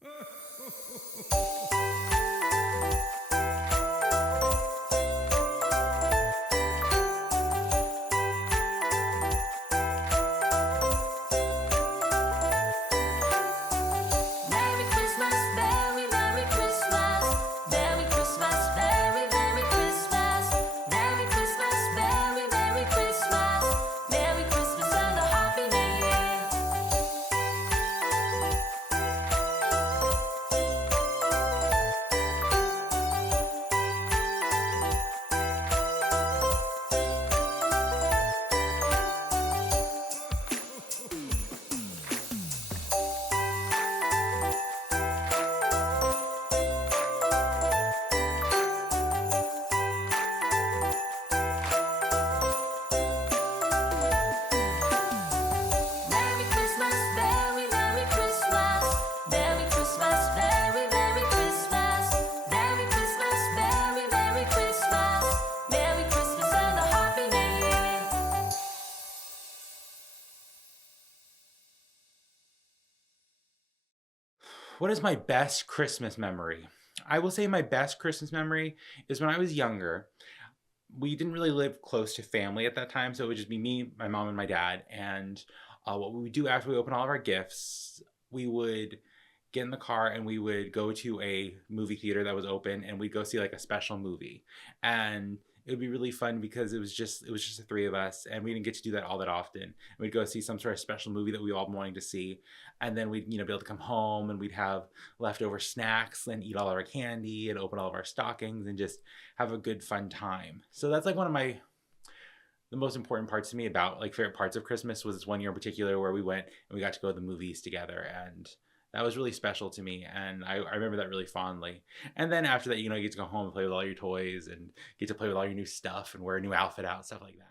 Merry Christmas, Merry Merry Christmas, Merry Christmas, Merry Merry Christmas, Merry Christmas, Merry Merry Christmas, Merry Christmas and a Happy New Year. Merry Christmas, Merry Merry Christmas, Merry Christmas, Merry Merry Christmas, Merry Christmas, Merry Merry Christmas, Merry Christmas and a Happy New Year. What is my best Christmas memory? I will say my best Christmas memory is when I was younger. We didn't really live close to family at that time, so it would just be me, my mom, and my dad. And what we would do after we open all of our gifts, we would get in the car and we would go to a movie theater that was open, and we'd go see like a special movie. And it would be really fun because it was just the three of us, and we didn't get to do that all that often. We'd go see some sort of special movie that we all been wanting to see, and then we'd be able to come home and we'd have leftover snacks and eat all of our candy and open all of our stockings and just have a good fun time. So that's like one of my the most important parts to me about like favorite parts of Christmas was this one year in particular where we went and we got to go to the movies together, and that was really special to me, and I remember that really fondly. And then after that, you get to go home and play with all your toys and get to play with all your new stuff and wear a new outfit out, stuff like that.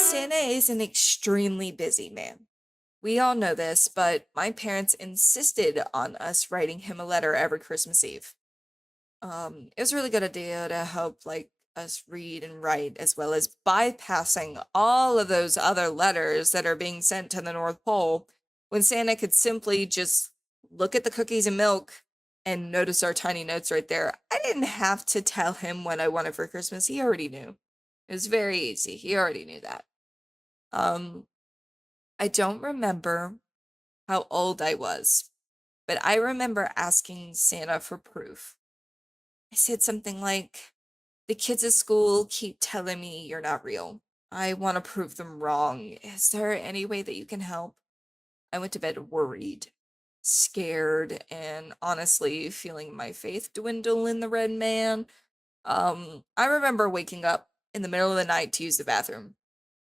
Santa is an extremely busy man. We all know this, but my parents insisted on us writing him a letter every Christmas Eve. It was a really good idea to help us read and write as well as bypassing all of those other letters that are being sent to the North Pole when Santa could simply just look at the cookies and milk and notice our tiny notes right there. I didn't have to tell him what I wanted for Christmas. He already knew. It was very easy. He already knew that. Um, I don't remember how old I was, but I remember asking Santa for proof. I said something like, the kids at school keep telling me you're not real. I want to prove them wrong. Is there any way that you can help? I went to bed worried, scared, and honestly feeling my faith dwindle in the red man. I remember waking up in the middle of the night to use the bathroom.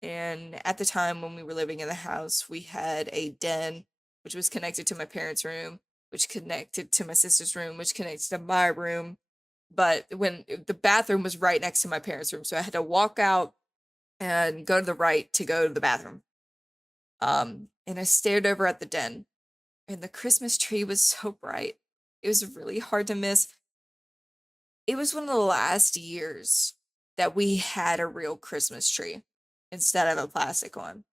And at the time when we were living in the house, we had a den, which was connected to my parents' room, which connected to my sister's room, which connected to my room. But when the bathroom was right next to my parents' room, so I had to walk out and go to the right to go to the bathroom. And I stared over at the den, and the Christmas tree was so bright. It was really hard to miss. It was one of the last years that we had a real Christmas tree instead of a plastic one.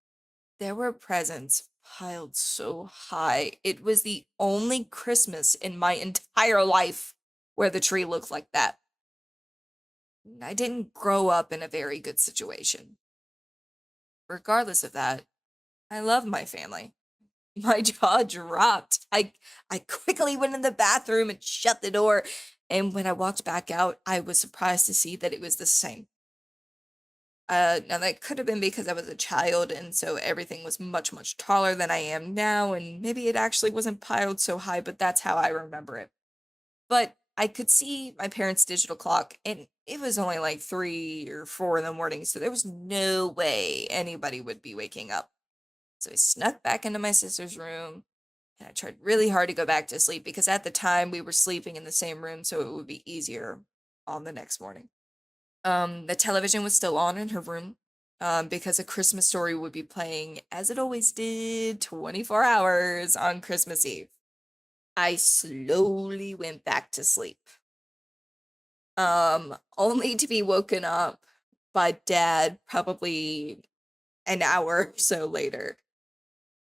There were presents piled so high. It was the only Christmas in my entire life where the tree looked like that. I didn't grow up in a very good situation. Regardless of that, I love my family. my jaw dropped. I quickly went in the bathroom and shut the door. And when I walked back out, I was surprised to see that it was the same. Now that could have been because I was a child, and so everything was much, much taller than I am now, and maybe it actually wasn't piled so high, but that's how I remember it. But I could see my parents' digital clock, and it was only like 3 or 4 in the morning, so there was no way anybody would be waking up. So I snuck back into my sister's room, and I tried really hard to go back to sleep because at the time we were sleeping in the same room, so it would be easier on the next morning. The television was still on in her room, because A Christmas Story would be playing as it always did, 24 hours on Christmas Eve. I slowly went back to sleep, only to be woken up by dad probably an hour or so later.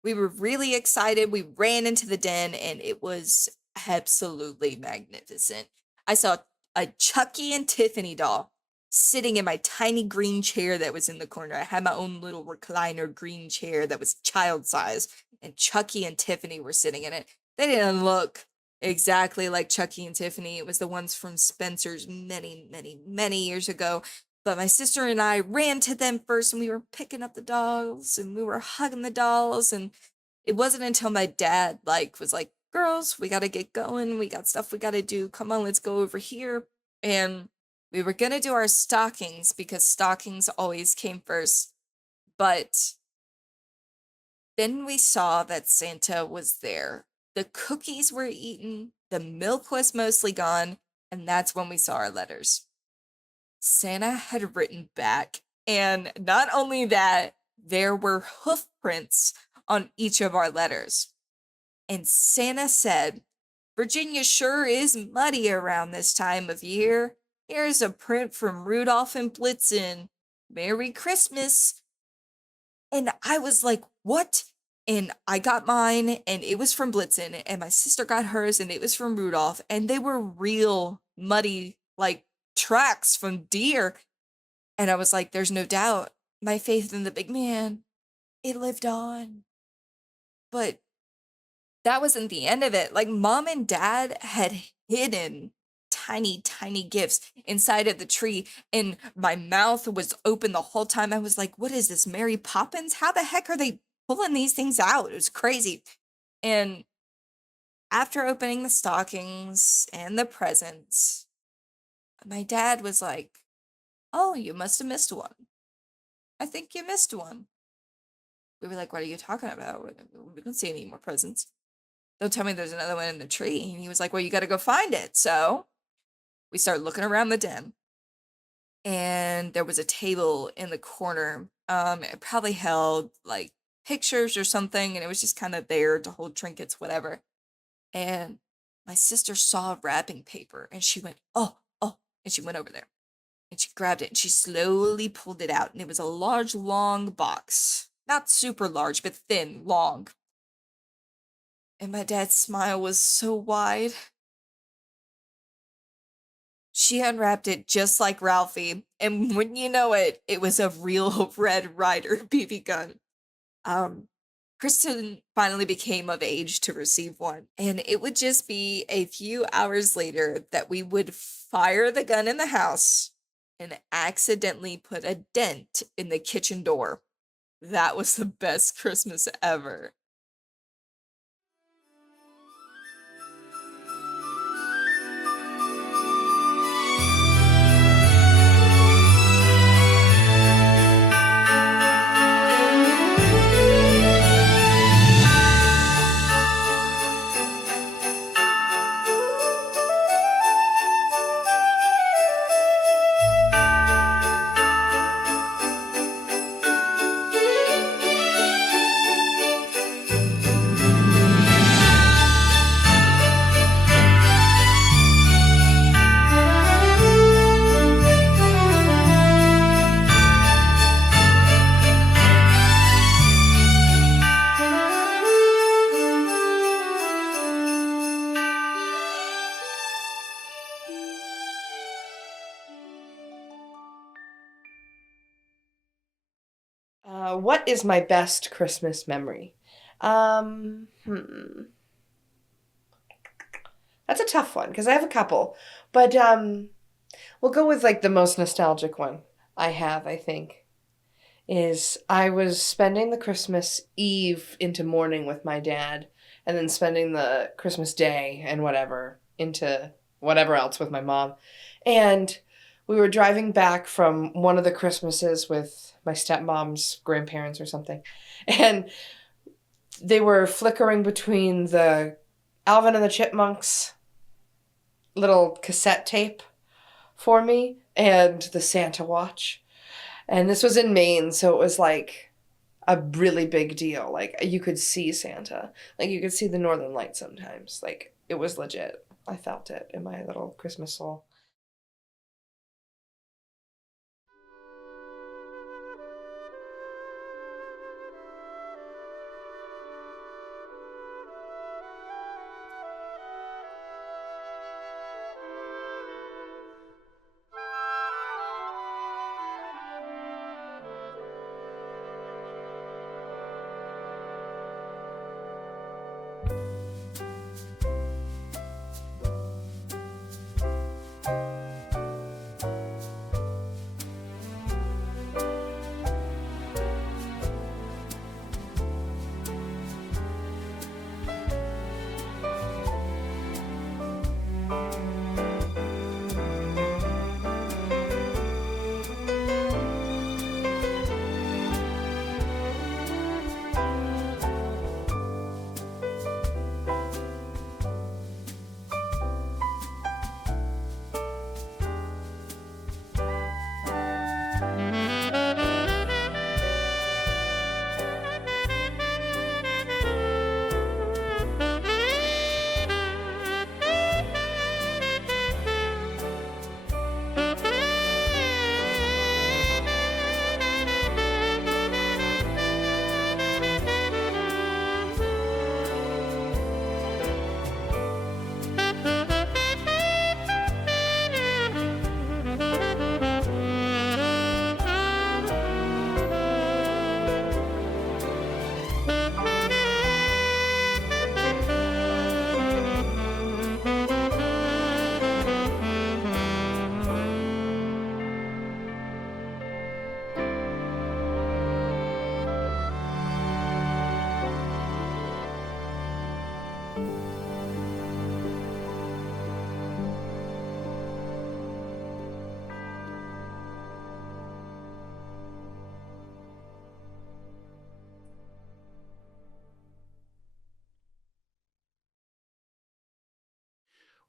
We were really excited. We ran into the den and it was absolutely magnificent. I saw a Chucky and Tiffany doll sitting in my tiny green chair that was in the corner. I had my own little recliner green chair that was child size, and Chucky and Tiffany were sitting in it. They didn't look exactly like Chucky and Tiffany. It was the ones from Spencer's many, many, many years ago. But my sister and I ran to them first and we were picking up the dolls and we were hugging the dolls. And it wasn't until my dad was like, girls, we gotta get going. We got stuff we gotta do. Come on, let's go over here. And we were gonna do our stockings because stockings always came first. But then we saw that Santa was there. The cookies were eaten, the milk was mostly gone, and that's when we saw our letters. Santa had written back, and not only that, there were hoof prints on each of our letters. And Santa said, Virginia sure is muddy around this time of year. Here's a print from Rudolph and Blitzen. Merry Christmas. And I was like, what? And I got mine, and it was from Blitzen, and my sister got hers, and it was from Rudolph, and they were real muddy, like tracks from deer. And I was like, there's no doubt. My faith in the big man, it lived on. But that wasn't the end of it. Like, mom and dad had hidden tiny, tiny gifts inside of the tree, and my mouth was open the whole time. I was like, what is this, Mary Poppins? How the heck are they pulling these things out? It was crazy. And after opening the stockings and the presents, my dad was like, oh, you must have missed one. I think you missed one. We were like, what are you talking about? We don't see any more presents. Don't tell me there's another one in the tree. And he was like, well, you got to go find it. So we started looking around the den, and there was a table in the corner. It probably held like pictures or something, and it was just kind of there to hold trinkets, whatever. And my sister saw wrapping paper, and she went, oh, oh, and she went over there, and she grabbed it, and she slowly pulled it out, and it was a large, long box. Not super large, but thin, long. And my dad's smile was so wide. She unwrapped it just like Ralphie, and wouldn't you know it, it was a real Red Ryder BB gun. Kristen finally became of age to receive one, and it would just be a few hours later that we would fire the gun in the house and accidentally put a dent in the kitchen door. That was the best Christmas ever. What is my best Christmas memory? That's a tough one because I have a couple, but we'll go with like the most nostalgic one I have, I think, is I was spending the Christmas Eve into morning with my dad, and then spending the Christmas Day and whatever into whatever else with my mom. And we were driving back from one of the Christmases with my stepmom's grandparents or something. And they were flickering between the Alvin and the Chipmunks little cassette tape for me and the Santa watch. And this was in Maine, so it was like a really big deal. Like, you could see Santa. Like, you could see the Northern Lights sometimes. Like, it was legit. I felt it in my little Christmas soul.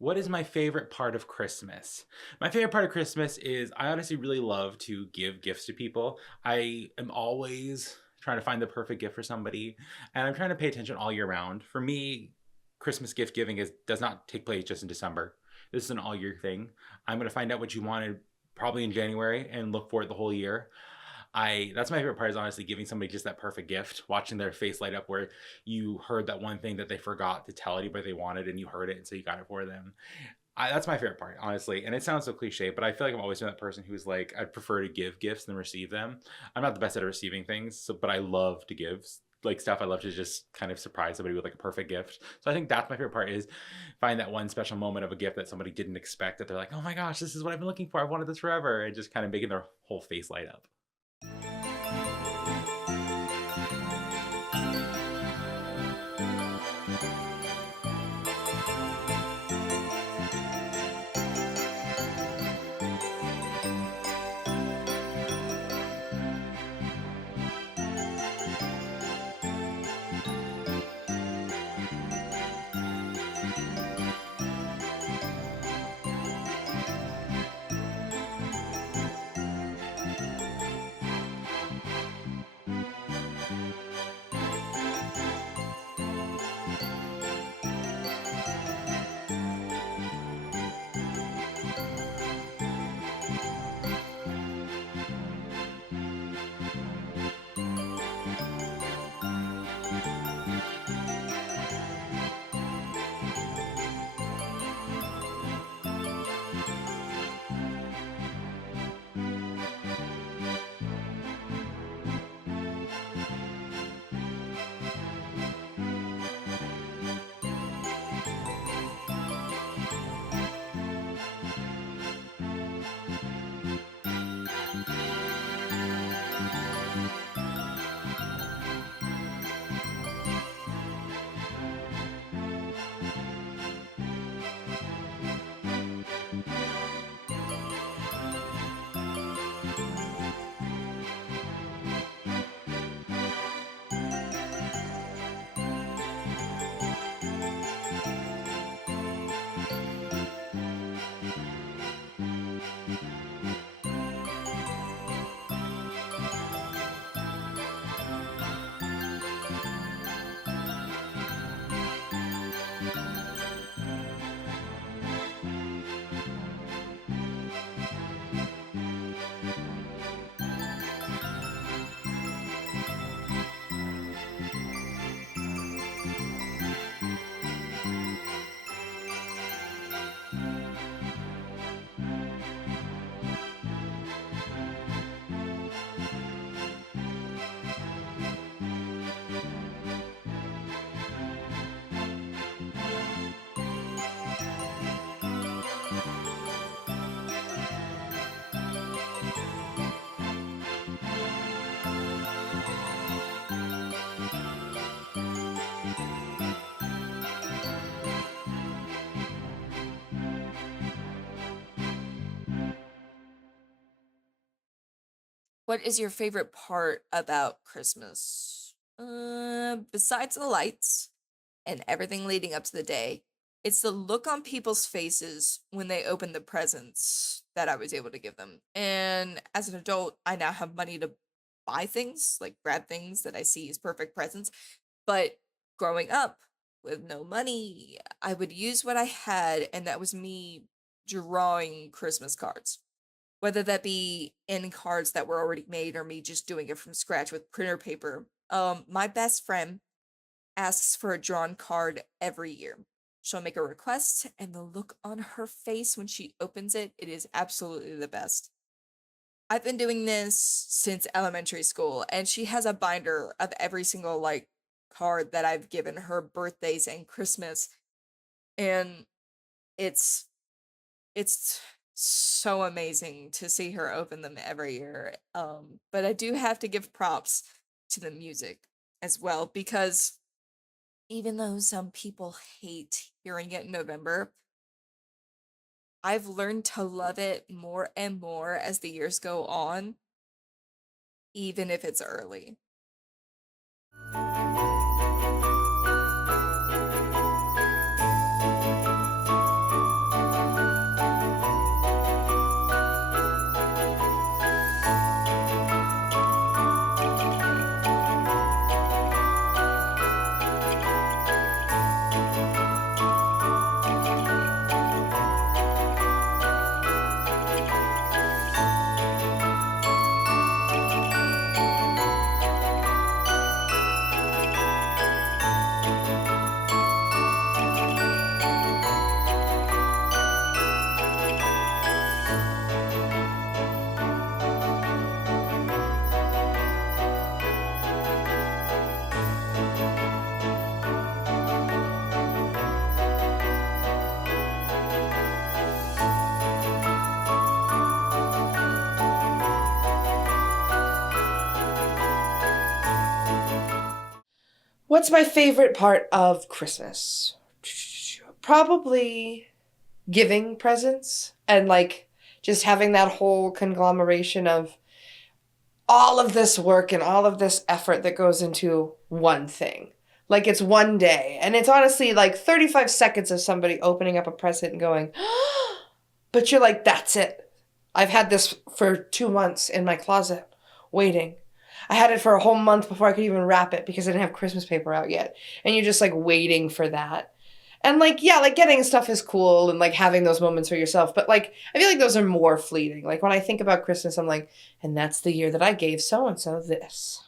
What is my favorite part of Christmas? My favorite part of Christmas is I honestly really love to give gifts to people. I am always trying to find the perfect gift for somebody, and I'm trying to pay attention all year round. For me, Christmas gift giving does not take place just in December. This is an all year thing. I'm going to find out what you wanted probably in January and look for it the whole year. That's my favorite part, is honestly giving somebody just that perfect gift, watching their face light up where you heard that one thing that they forgot to tell anybody they wanted and you heard it and so you got it for them. That's my favorite part, honestly. And it sounds so cliche, but I feel like I'm always been that person who's like, I prefer to give gifts than receive them. I'm not the best at receiving things, but I love to give like stuff. I love to just kind of surprise somebody with like a perfect gift. So I think that's my favorite part, is find that one special moment of a gift that somebody didn't expect, that they're like, oh my gosh, this is what I've been looking for. I've wanted this forever. And just kind of making their whole face light up. What is your favorite part about Christmas? Besides the lights and everything leading up to the day, it's the look on people's faces when they open the presents that I was able to give them. And as an adult, I now have money to buy things, like grab things that I see as perfect presents. But growing up with no money, I would use what I had, and that was me drawing Christmas cards, whether that be in cards that were already made or me just doing it from scratch with printer paper. My best friend asks for a drawn card every year. She'll make a request, and the look on her face when she opens it, it is absolutely the best. I've been doing this since elementary school, and she has a binder of every single like card that I've given her birthdays and Christmas, and it's it's so amazing to see her open them every year. But I do have to give props to the music as well, because even though some people hate hearing it in November, I've learned to love it more and more as the years go on, even if it's early. What's my favorite part of Christmas? Probably giving presents and like just having that whole conglomeration of all of this work and all of this effort that goes into one thing. Like it's one day. And it's honestly like 35 seconds of somebody opening up a present and going, but you're like, that's it. I've had this for 2 months in my closet waiting. I had it for a whole month before I could even wrap it because I didn't have Christmas paper out yet. And you're just like waiting for that. And like, yeah, like getting stuff is cool and like having those moments for yourself. But like, I feel like those are more fleeting. Like when I think about Christmas, I'm like, and that's the year that I gave so and so this.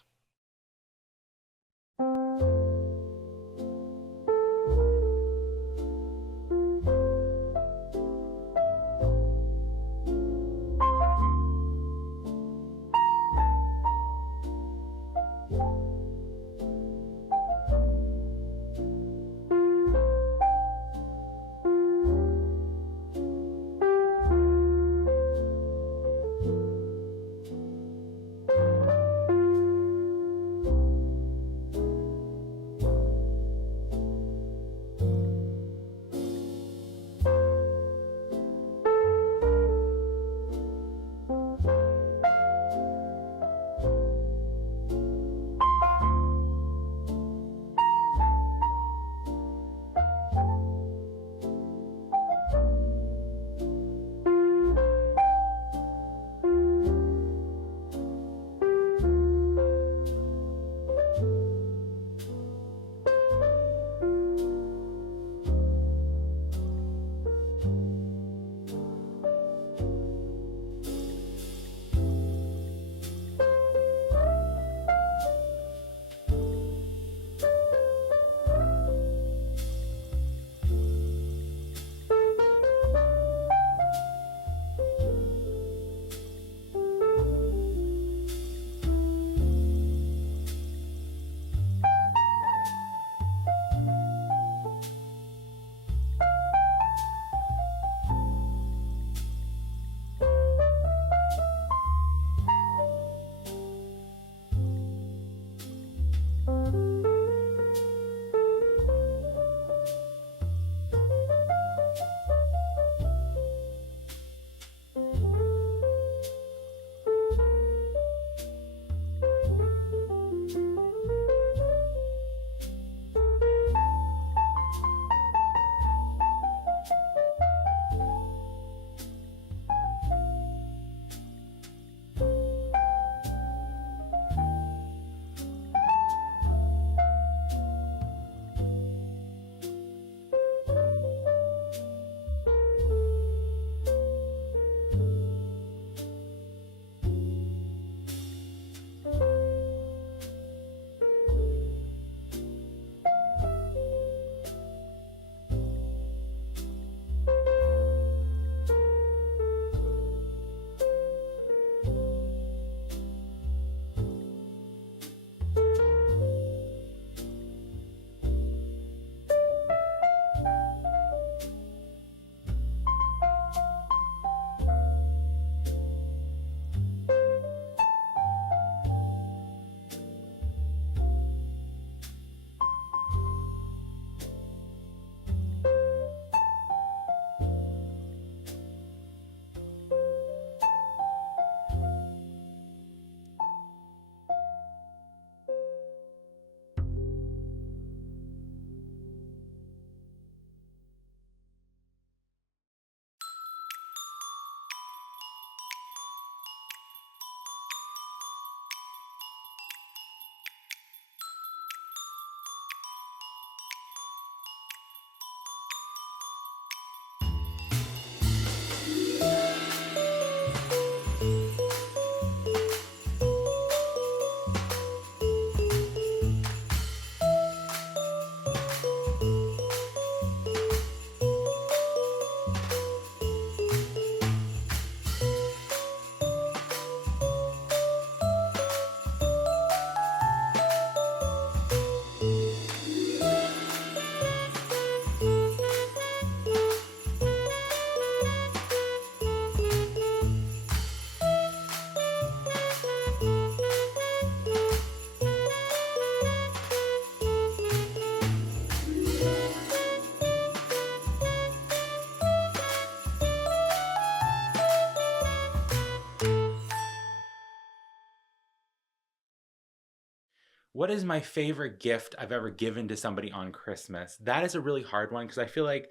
What is my favorite gift I've ever given to somebody on Christmas? That is a really hard one because I feel like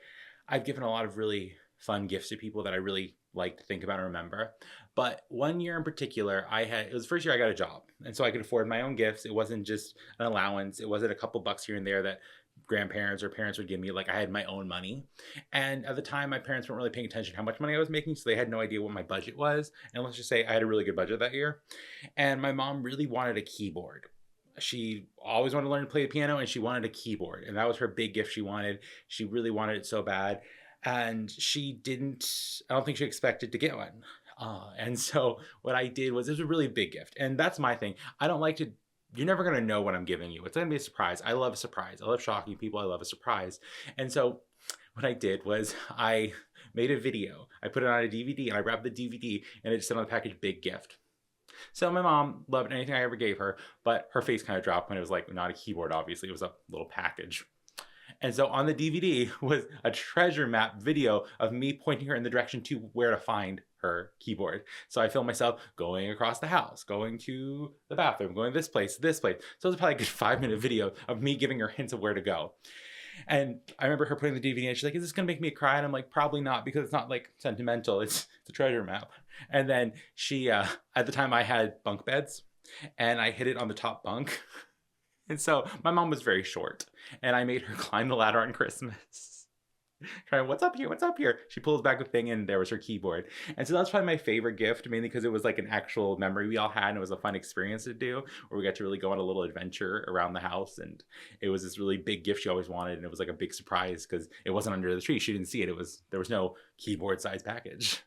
I've given a lot of really fun gifts to people that I really like to think about and remember. But one year in particular, it was the first year I got a job. And so I could afford my own gifts. It wasn't just an allowance, it wasn't a couple bucks here and there that grandparents or parents would give me. Like I had my own money. And at the time, my parents weren't really paying attention to how much money I was making. So they had no idea what my budget was. And let's just say I had a really good budget that year. And my mom really wanted a keyboard. She always wanted to learn to play the piano and she wanted a keyboard. And that was her big gift she wanted. She really wanted it so bad. And I don't think she expected to get one. And so what I did was, it was a really big gift. And that's my thing. I don't like to, you're never going to know what I'm giving you. It's going to be a surprise. I love a surprise. I love shocking people. I love a surprise. And so what I did was I made a video. I put it on a DVD and I wrapped the DVD and it said on the package, big gift. So my mom loved anything I ever gave her, but her face kind of dropped when it was like not a keyboard, obviously. It was a little package. And so on the DVD was a treasure map video of me pointing her in the direction to where to find her keyboard. So I filmed myself going across the house, going to the bathroom, going this place, this place. So it was probably a good 5-minute video of me giving her hints of where to go. And I remember her putting the DVD in, she's like, is this gonna make me cry? And I'm like, probably not, because it's not like sentimental, it's a treasure map. And then she, at the time I had bunk beds and I hid it on the top bunk. And so my mom was very short and I made her climb the ladder on Christmas. Trying, what's up here? What's up here? She pulls back the thing and there was her keyboard. And so that's probably my favorite gift, mainly because it was like an actual memory we all had and it was a fun experience to do where we got to really go on a little adventure around the house. And it was this really big gift she always wanted. And it was like a big surprise because it wasn't under the tree. She didn't see it. There was no keyboard size package.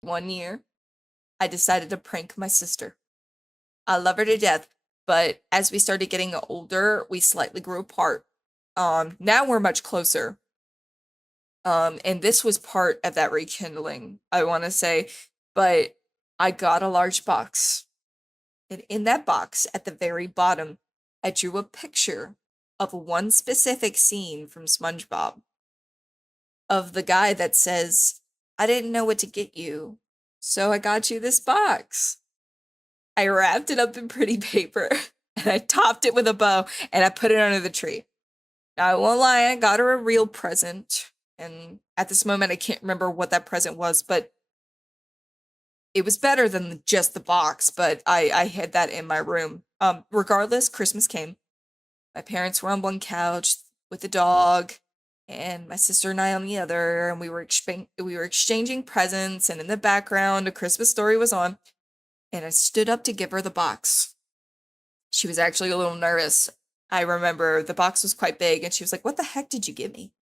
One year, I decided to prank my sister. I love her to death, but as we started getting older, we slightly grew apart. Now we're much closer. And this was part of that rekindling, I want to say, but I got a large box. And in that box, at the very bottom, I drew a picture of one specific scene from SpongeBob of the guy that says, I didn't know what to get you, so I got you this box. I wrapped it up in pretty paper and I topped it with a bow and I put it under the tree. Now, I won't lie, I got her a real present. And at this moment, I can't remember what that present was, but it was better than just the box, but I had that in my room. Regardless, Christmas came. My parents were on one couch with the dog, and my sister and I on the other, and we were exchanging presents, and in the background, A Christmas Story was on, and I stood up to give her the box. She was actually a little nervous. I remember the box was quite big and she was like, "What the heck did you give me?"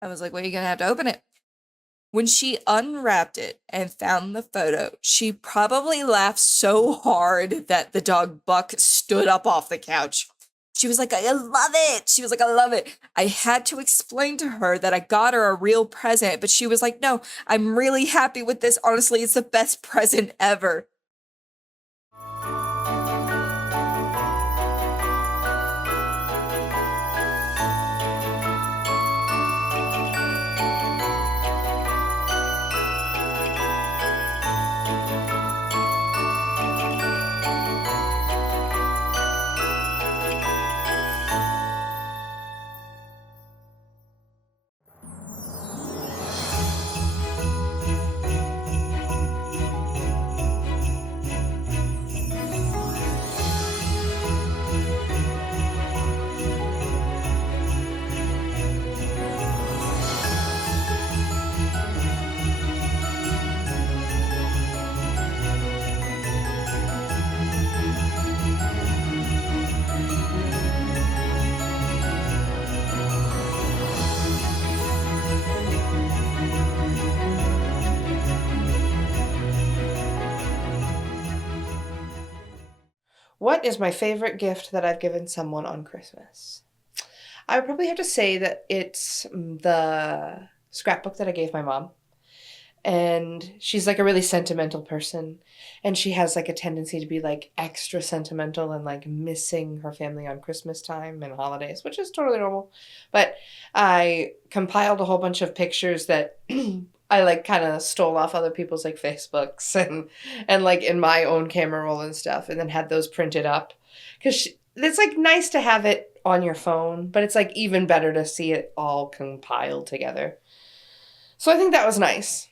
I was like, "Well, you're gonna have to open it." When she unwrapped it and found the photo, she probably laughed so hard that the dog Buck stood up off the couch. She was like, "I love it." She was like, "I love it." I had to explain to her that I got her a real present, but she was like, "No, I'm really happy with this. Honestly, it's the best present ever." What is my favorite gift that I've given someone on Christmas? I would probably have to say that it's the scrapbook that I gave my mom. And she's like a really sentimental person. And she has like a tendency to be like extra sentimental and like missing her family on Christmas time and holidays, which is totally normal. But I compiled a whole bunch of pictures that I like kind of stole off other people's like Facebooks and like in my own camera roll and stuff, and then had those printed up because it's like nice to have it on your phone, but it's like even better to see it all compiled together. So I think that was nice.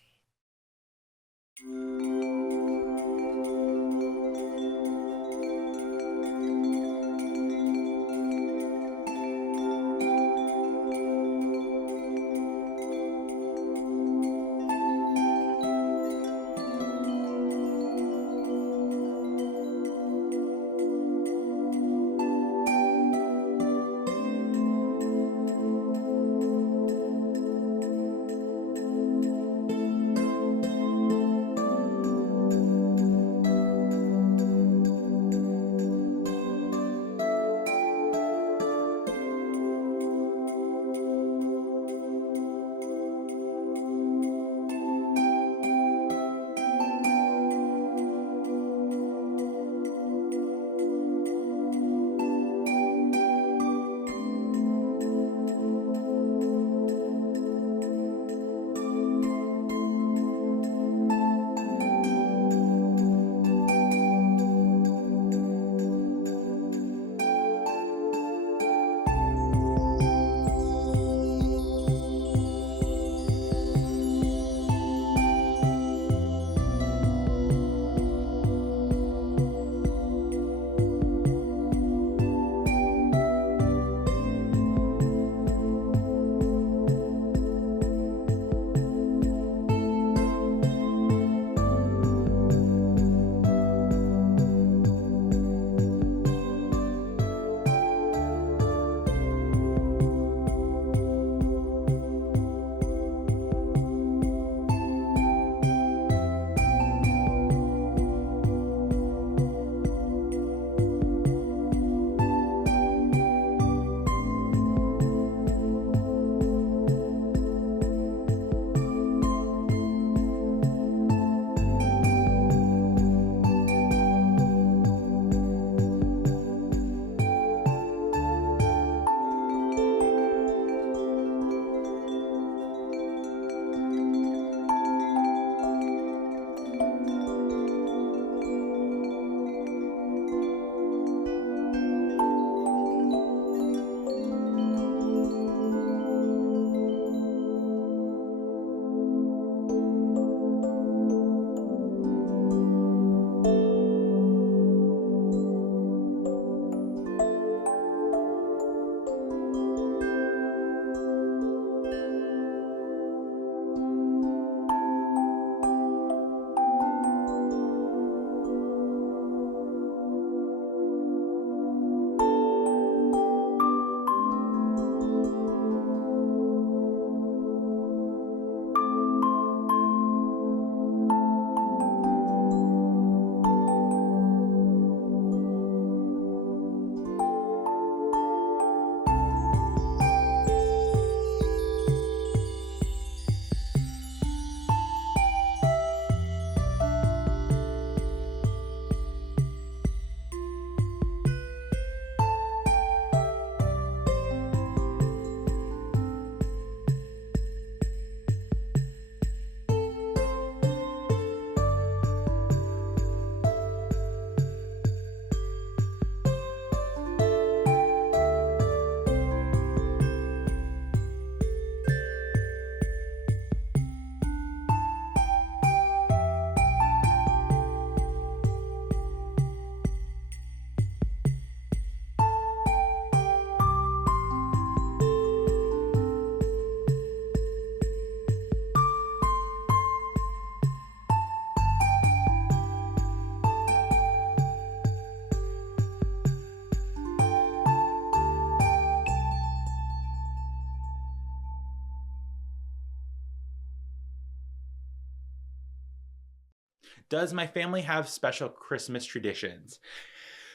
Does my family have special Christmas traditions?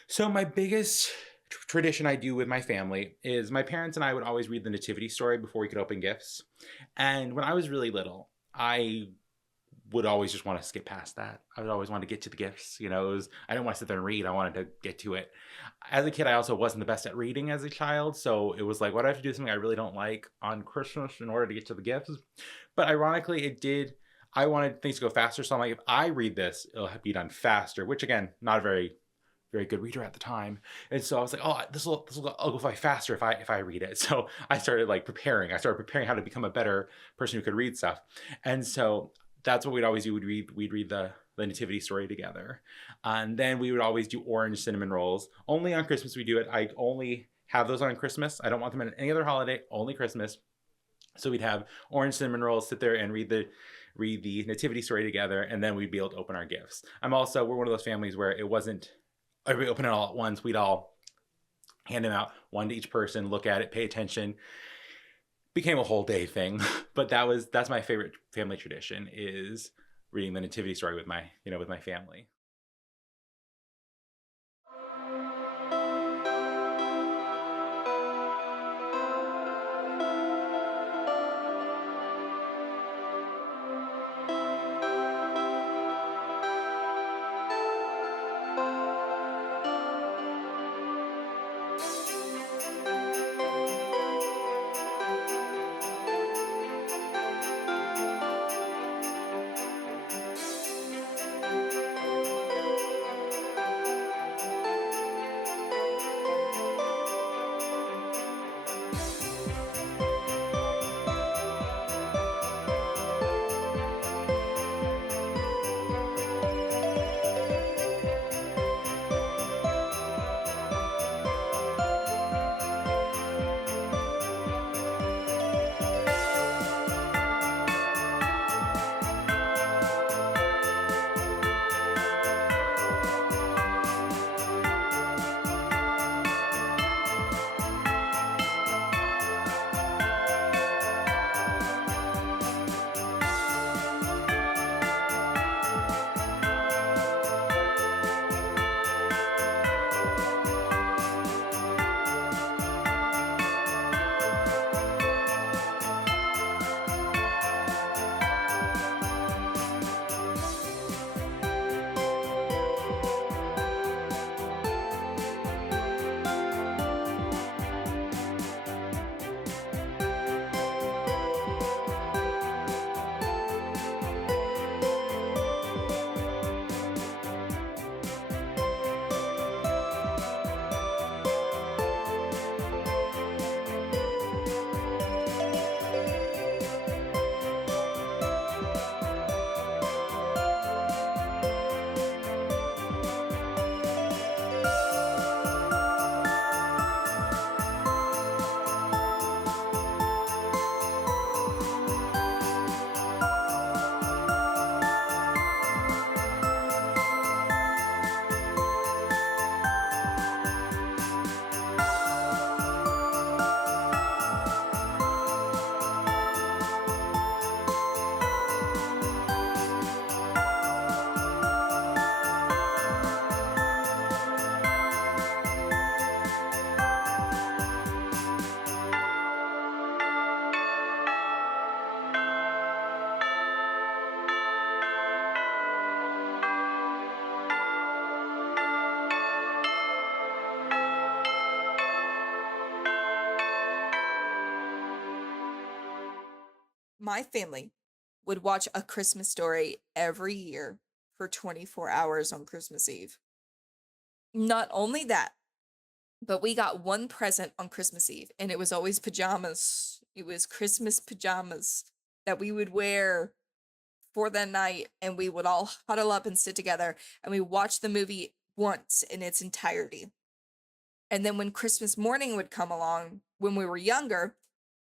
So my biggest tradition I do with my family is my parents and I would always read the nativity story before we could open gifts. And when I was really little, I would always just want to skip past that. I would always want to get to the gifts. I didn't want to sit there and read. I wanted to get to it. As a kid, I also wasn't the best at reading as a child. So it was like, what do I have to do something I really don't like on Christmas in order to get to the gifts? But ironically, I wanted things to go faster. So I'm like, if I read this, it'll be done faster, which again, not a very good reader at the time. And so I was like, oh, I'll go faster if I read it. So I started preparing. I started preparing how to become a better person who could read stuff. And so that's what we'd always do. We'd read the nativity story together. And then we would always do orange cinnamon rolls. Only on Christmas we do it. I only have those on Christmas. I don't want them on any other holiday, only Christmas. So we'd have orange cinnamon rolls, sit there and read the nativity story together, and then we'd be able to open our gifts. We're one of those families where it wasn't everybody open it all at once. We'd all hand them out, one to each person, look at it, pay attention. Became a whole day thing. But that's my favorite family tradition, is reading the nativity story with my family. My family would watch A Christmas Story every year for 24 hours on Christmas Eve. Not only that, but we got one present on Christmas Eve, and it was always pajamas. It was Christmas pajamas that we would wear for the night, and we would all huddle up and sit together, and we watched the movie once in its entirety. And then when Christmas morning would come along, when we were younger,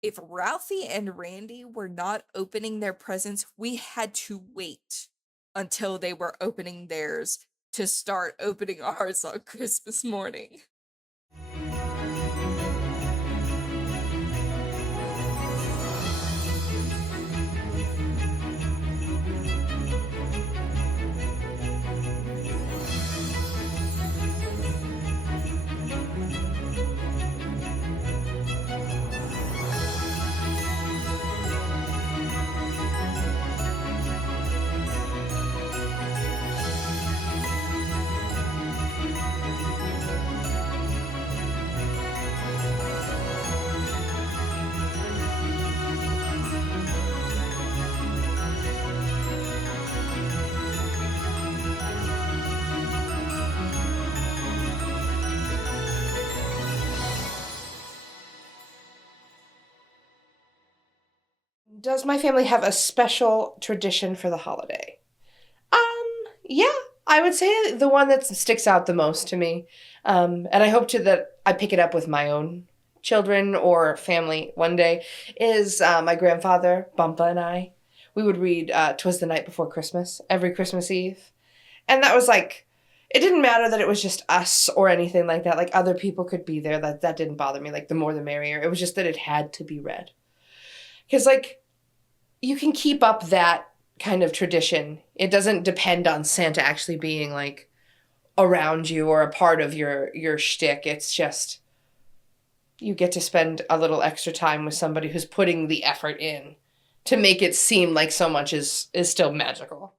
if Ralphie and Randy were not opening their presents, we had to wait until they were opening theirs to start opening ours on Christmas morning. Does my family have a special tradition for the holiday? Yeah, I would say the one that sticks out the most to me, and I hope to that I pick it up with my own children or family one day, is my grandfather, Bumpa, and I. We would read "'Twas the Night Before Christmas" every Christmas Eve. And that was like, it didn't matter that it was just us or anything like that. Like, other people could be there. That didn't bother me. Like, the more the merrier. It was just that it had to be read. Because, like, you can keep up that kind of tradition. It doesn't depend on Santa actually being, like, around you or a part of your shtick. It's just, you get to spend a little extra time with somebody who's putting the effort in to make it seem like so much is still magical.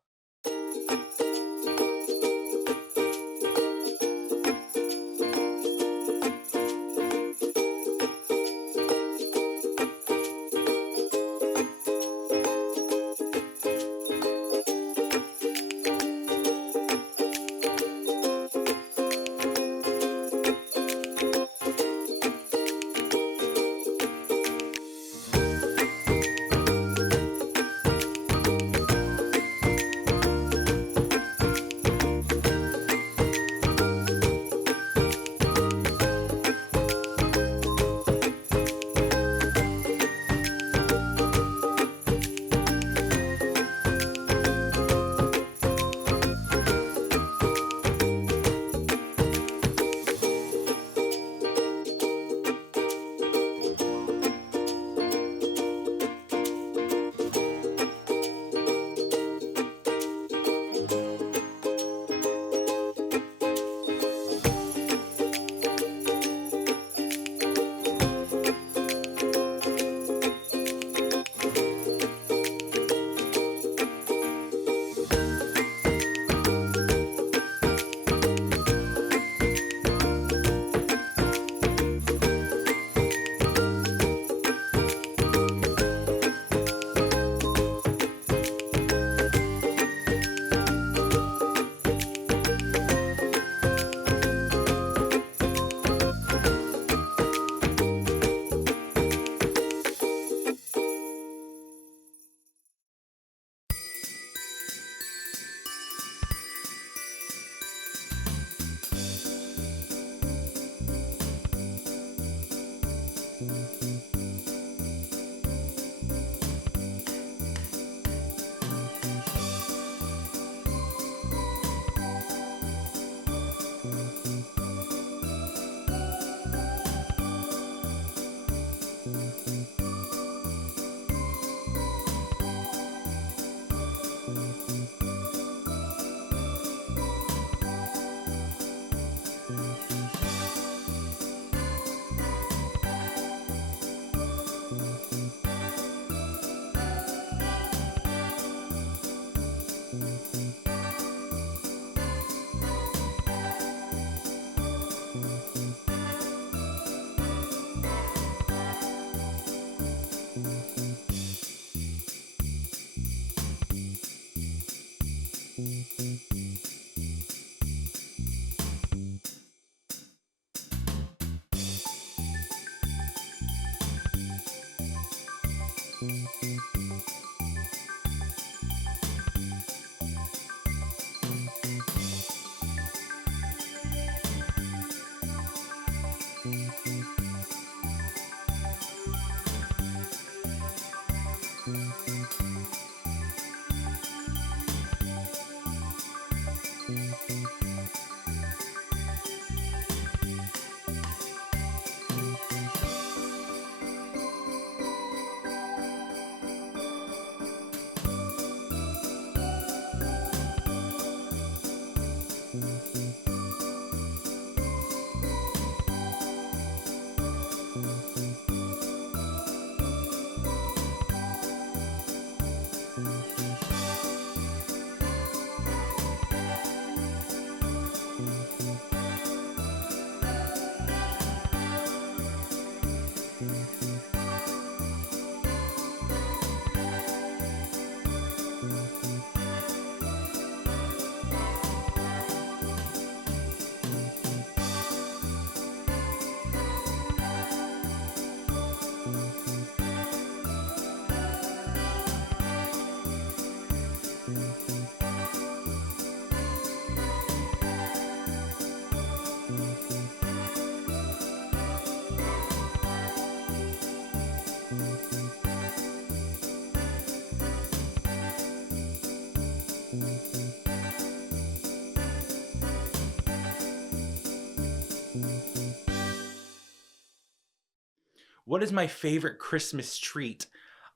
What is my favorite Christmas treat?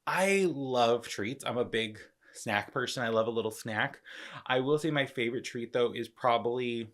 I love treats. I'm a big snack person. I love a little snack. I will say my favorite treat though is probably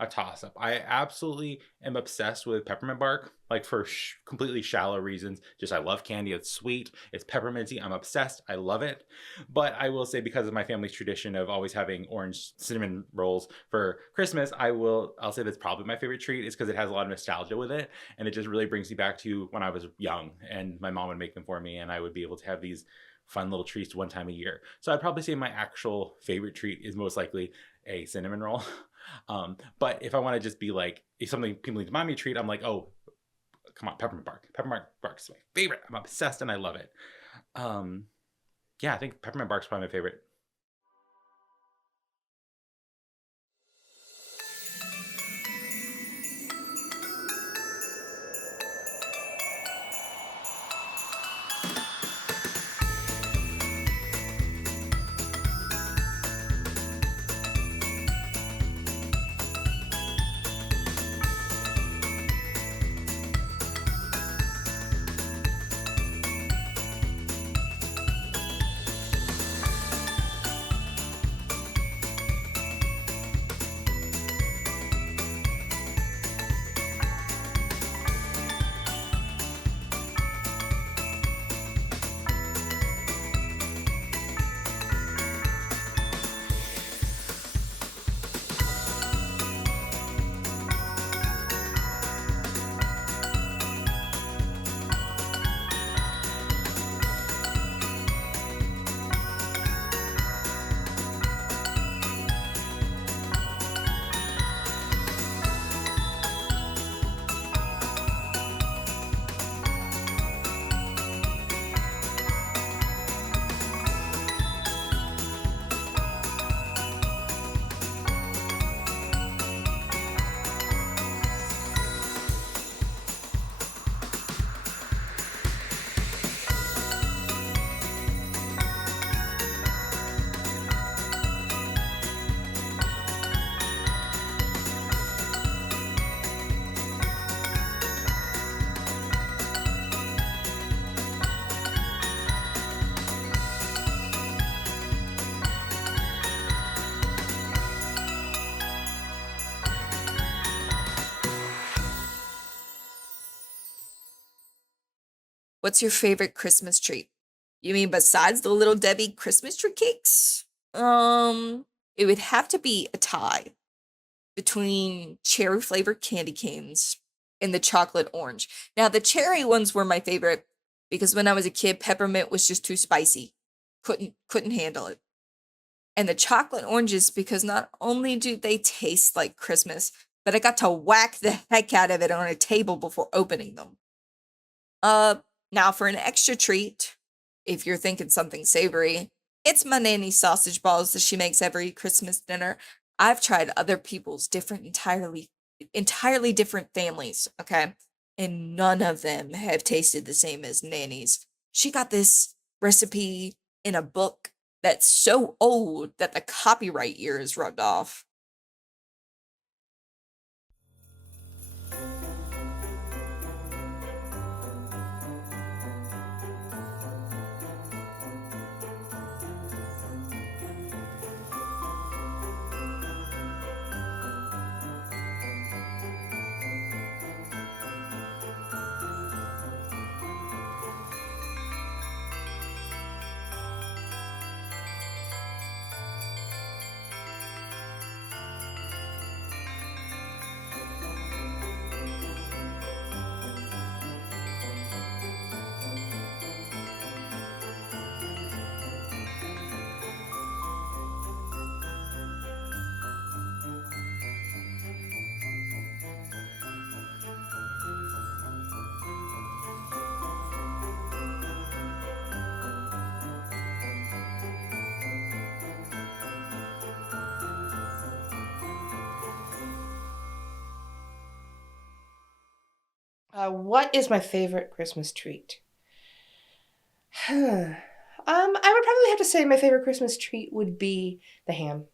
a toss up. I absolutely am obsessed with peppermint bark, like for completely shallow reasons. Just I love candy. It's sweet. It's pepperminty. I'm obsessed. I love it. But I will say because of my family's tradition of always having orange cinnamon rolls for Christmas, I'll say that's probably my favorite treat is because it has a lot of nostalgia with it, and it just really brings me back to when I was young and my mom would make them for me, and I would be able to have these fun little treats one time a year. So I'd probably say my actual favorite treat is most likely a cinnamon roll. But if I want to just be like, if something people need to buy me a treat, I'm like, oh, come on, peppermint bark. Peppermint bark is my favorite. I'm obsessed and I love it. Yeah, I think peppermint bark is probably my favorite. What's your favorite Christmas treat? You mean besides the Little Debbie Christmas tree cakes? It would have to be a tie between cherry flavored candy canes and the chocolate orange. Now, the cherry ones were my favorite because when I was a kid, peppermint was just too spicy. Couldn't handle it. And the chocolate oranges because not only do they taste like Christmas, but I got to whack the heck out of it on a table before opening them. Now for an extra treat, if you're thinking something savory, it's my nanny's sausage balls that she makes every Christmas dinner. I've tried other people's entirely different families, okay? And none of them have tasted the same as nanny's. She got this recipe in a book that's so old that the copyright year is rubbed off. What is my favorite Christmas treat? I would probably have to say my favorite Christmas treat would be the ham.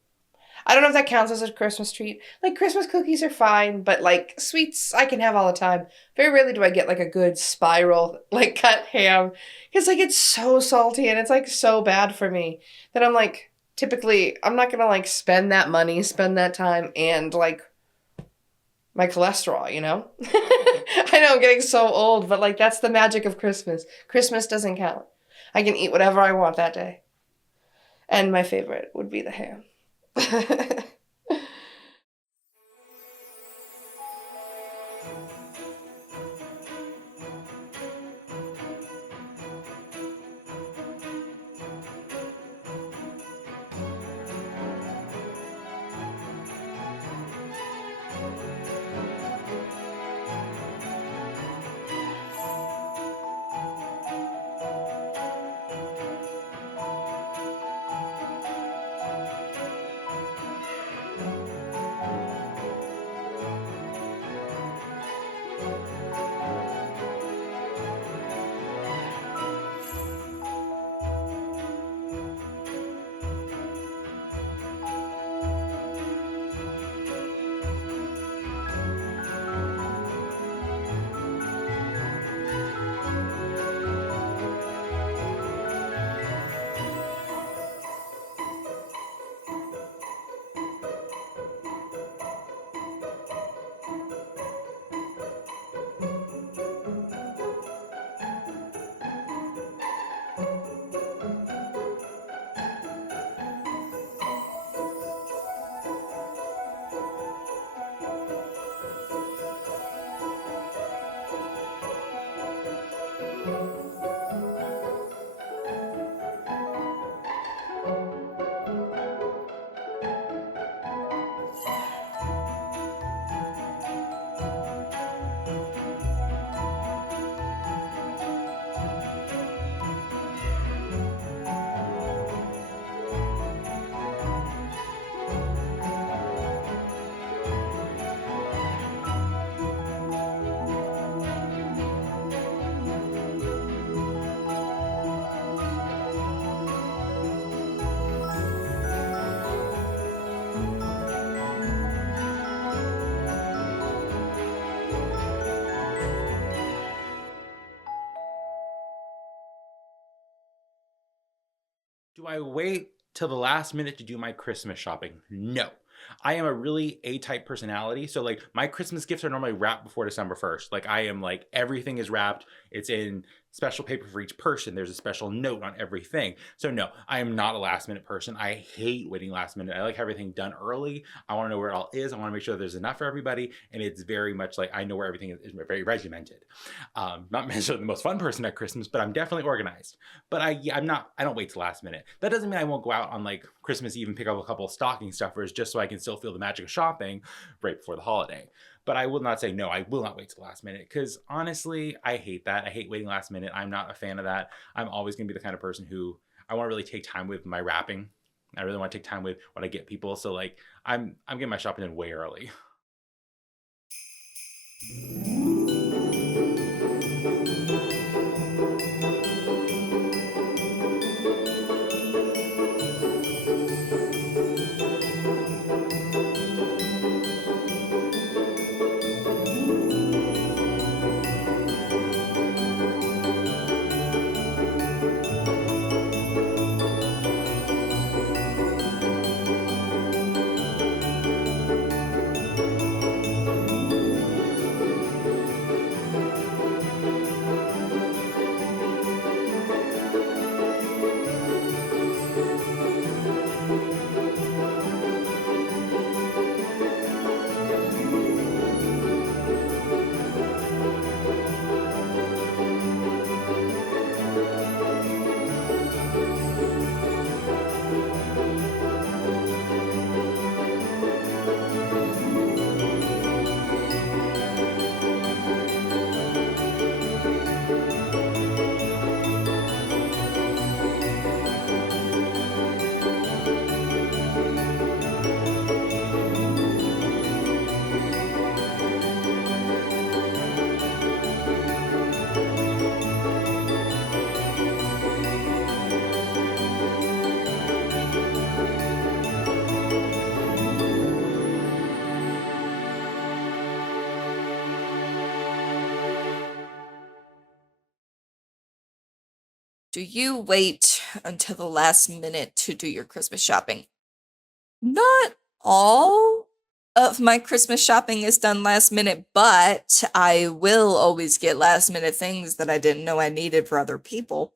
I don't know if that counts as a Christmas treat. Like, Christmas cookies are fine, but like sweets I can have all the time. Very rarely do I get like a good spiral, like cut ham. Because like it's so salty and it's like so bad for me that I'm like, typically, I'm not gonna like spend that money, spend that time, and like my cholesterol, you know? I know I'm getting so old, but like that's the magic of Christmas. Christmas doesn't count. I can eat whatever I want that day. And my favorite would be the ham. Do I wait till the last minute to do my Christmas shopping? No. I am a really A-type personality, so like my Christmas gifts are normally wrapped before December 1st. Like I am like everything is wrapped. It's in special paper for each person. There's a special note on everything. So no, I am not a last minute person. I hate waiting last minute. I like everything done early. I want to know where it all is. I want to make sure there's enough for everybody, and it's very much like I know where everything is very regimented. Not necessarily the most fun person at Christmas, but I'm definitely organized. But I don't wait till last minute. That doesn't mean I won't go out on like Christmas Eve and pick up a couple of stocking stuffers just so I can still feel the magic of shopping right before the holiday. But I will not say no, I will not wait till the last minute, because honestly, I hate that. I hate waiting last minute. I'm not a fan of that. I'm always going to be the kind of person who I want to really take time with my wrapping. I really want to take time with what I get people. So like I'm getting my shopping done way early. Do you wait until the last minute to do your Christmas shopping? Not all of my Christmas shopping is done last minute, but I will always get last minute things that I didn't know I needed for other people.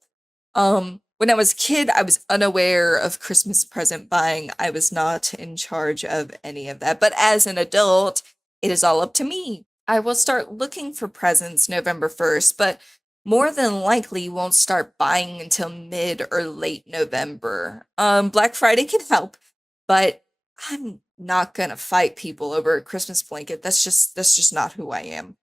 When I was a kid, I was unaware of Christmas present buying. I was not in charge of any of that. But as an adult, it is all up to me. I will start looking for presents November 1st, but more than likely won't start buying until mid or late November. Black Friday can help, but I'm not gonna fight people over a Christmas blanket. That's just not who I am.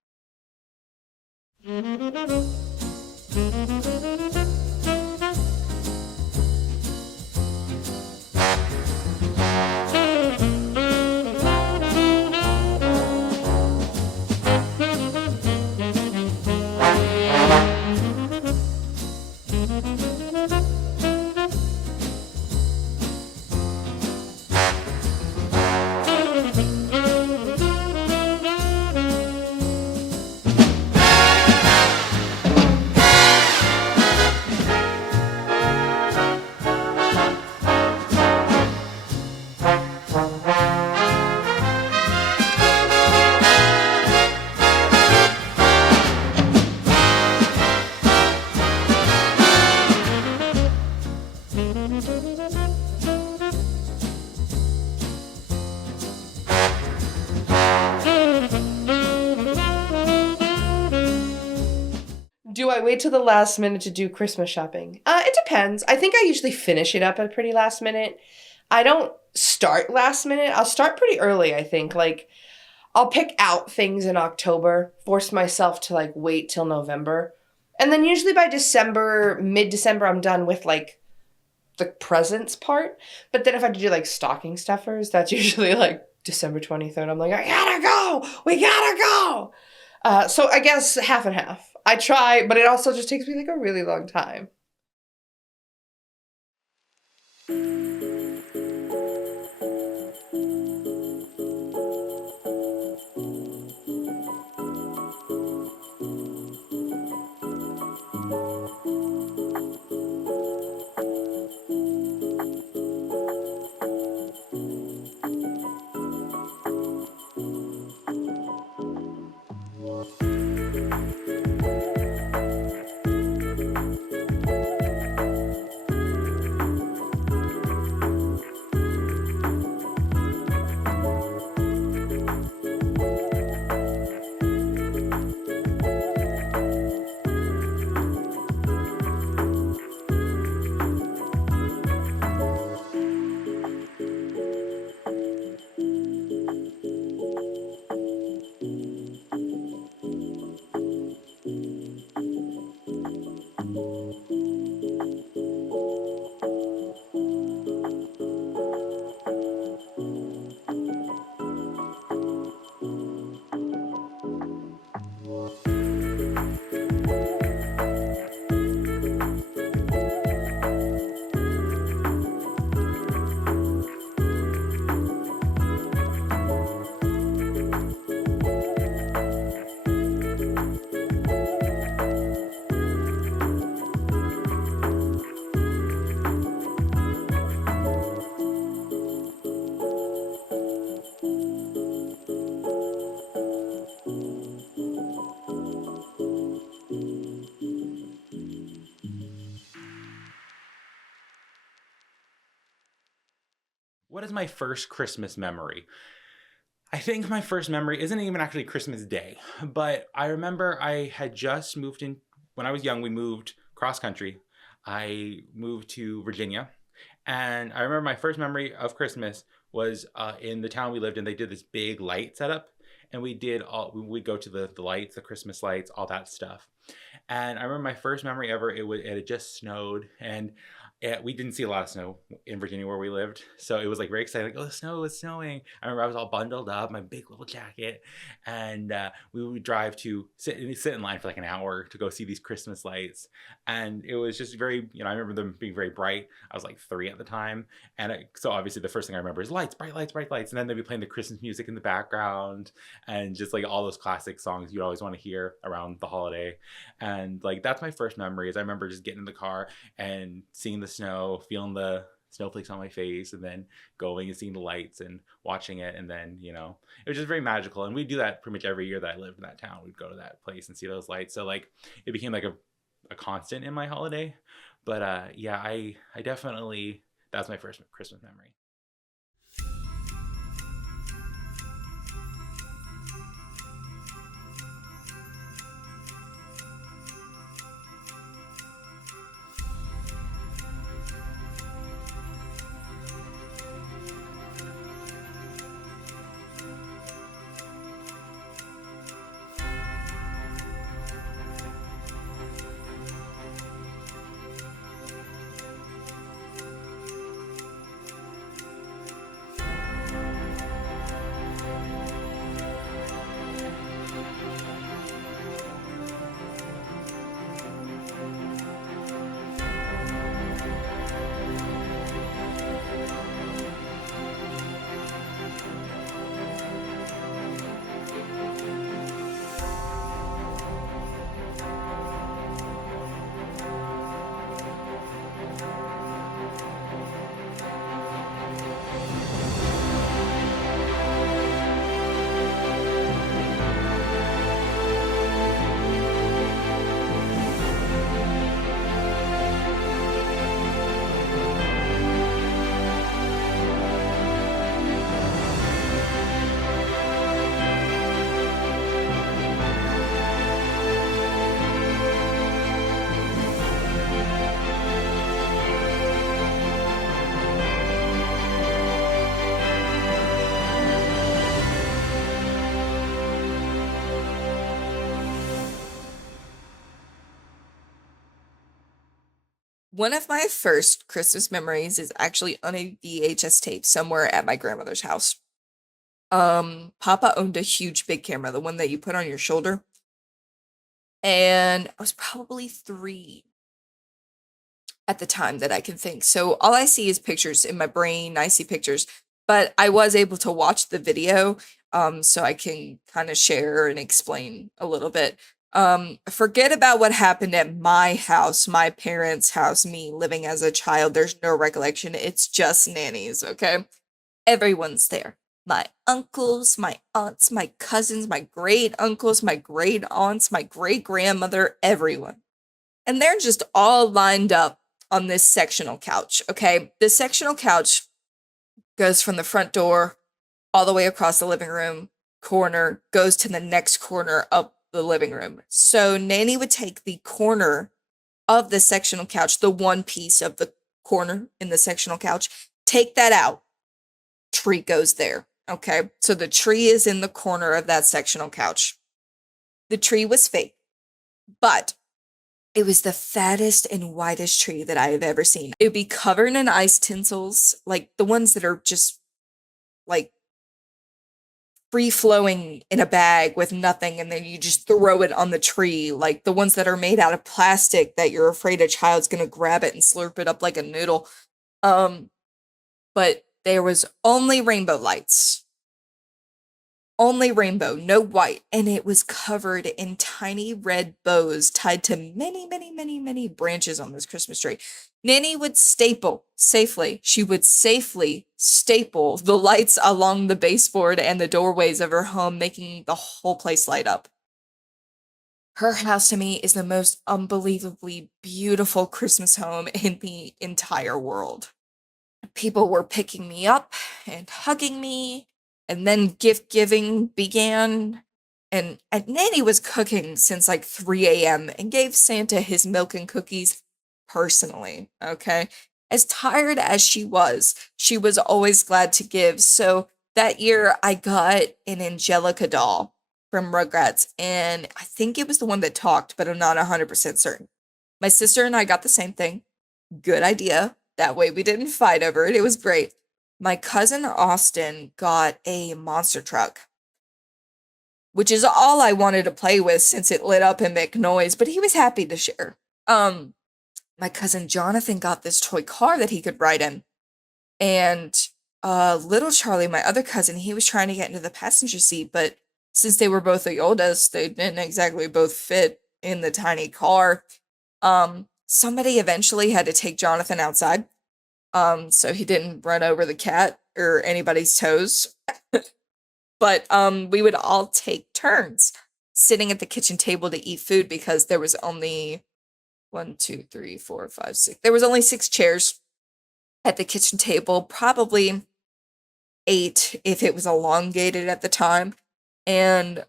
Do I wait till the last minute to do Christmas shopping? It depends. I think I usually finish it up at pretty last minute. I don't start last minute. I'll start pretty early, I think. Like, I'll pick out things in October, force myself to like wait till November. And then usually by December, mid-December, I'm done with like the presents part. But then if I have to do like stocking stuffers, that's usually like December 23rd. I'm like, I gotta go! We gotta go! So I guess half and half. I try, but it also just takes me like a really long time. What is my first Christmas memory? I think my first memory isn't even actually Christmas Day, but I remember I had just moved in when I was young. We moved cross country. I moved to Virginia, and I remember my first memory of Christmas was in the town we lived in. They did this big light setup, and we go to the lights, the Christmas lights, all that stuff. And I remember my first memory ever. It had just snowed, and we didn't see a lot of snow in Virginia where we lived, so it was like very exciting. Like, oh, the snow is snowing! I remember I was all bundled up, my big little jacket, and we would drive to sit in line for like an hour to go see these Christmas lights, and it was just very, I remember them being very bright. I was like 3 at the time, and so obviously the first thing I remember is lights, bright lights, and then they'd be playing the Christmas music in the background, and just like all those classic songs you always want to hear around the holiday, and like that's my first memories. I remember just getting in the car and seeing the snow, feeling the snowflakes on my face, and then going and seeing the lights and watching it. And then, it was just very magical. And we'd do that pretty much every year that I lived in that town. We'd go to that place and see those lights. So like it became like a constant in my holiday. But yeah, I definitely, that's my first Christmas memory. One of my first Christmas memories is actually on a VHS tape somewhere at my grandmother's house. Papa owned a huge big camera, the one that you put on your shoulder. And I was probably 3 at the time that I can think. So all I see is pictures in my brain. I see pictures, but I was able to watch the video, so I can kind of share and explain a little bit. Forget about what happened at my house, my parents' house, me living as a child. There's no recollection. It's just nannies, okay? Everyone's there. My uncles, my aunts, my cousins, my great uncles, my great aunts, my great grandmother, everyone. And they're just all lined up on this sectional couch, okay? The sectional couch goes from the front door all the way across the living room corner, goes to the next corner up the living room. So Nanny would take the corner of the sectional couch, the one piece of the corner in the sectional couch, take that out. Tree goes there, okay? So the tree is in the corner of that sectional couch. The tree was fake, but it was the fattest and whitest tree that I have ever seen. It would be covered in ice tinsels, like the ones that are just like free-flowing in a bag with nothing, and then you just throw it on the tree, like the ones that are made out of plastic that you're afraid a child's gonna grab it and slurp it up like a noodle. But there was only rainbow lights. Only rainbow, no white, and it was covered in tiny red bows tied to many, many, many, many branches on this Christmas tree. Nanny would she would safely staple the lights along the baseboard and the doorways of her home, making the whole place light up. Her house to me is the most unbelievably beautiful Christmas home in the entire world. People were picking me up and hugging me, and then gift giving began. And Nanny was cooking since like 3 a.m. and gave Santa his milk and cookies personally, okay? As tired as she was always glad to give. So that year I got an Angelica doll from Rugrats, and I think it was the one that talked, but I'm not 100% certain. My sister and I got the same thing. Good idea. That way we didn't fight over it. It was great. My cousin Austin got a monster truck, which is all I wanted to play with since it lit up and make noise, but he was happy to share. My cousin Jonathan got this toy car that he could ride in. And little Charlie, my other cousin, he was trying to get into the passenger seat, but since they were both the oldest, they didn't exactly both fit in the tiny car. Somebody eventually had to take Jonathan outside, so he didn't run over the cat or anybody's toes. But we would all take turns sitting at the kitchen table to eat food because there was only 1, 2, 3, 4, 5, 6. There was only 6 chairs at the kitchen table, probably 8 if it was elongated at the time. And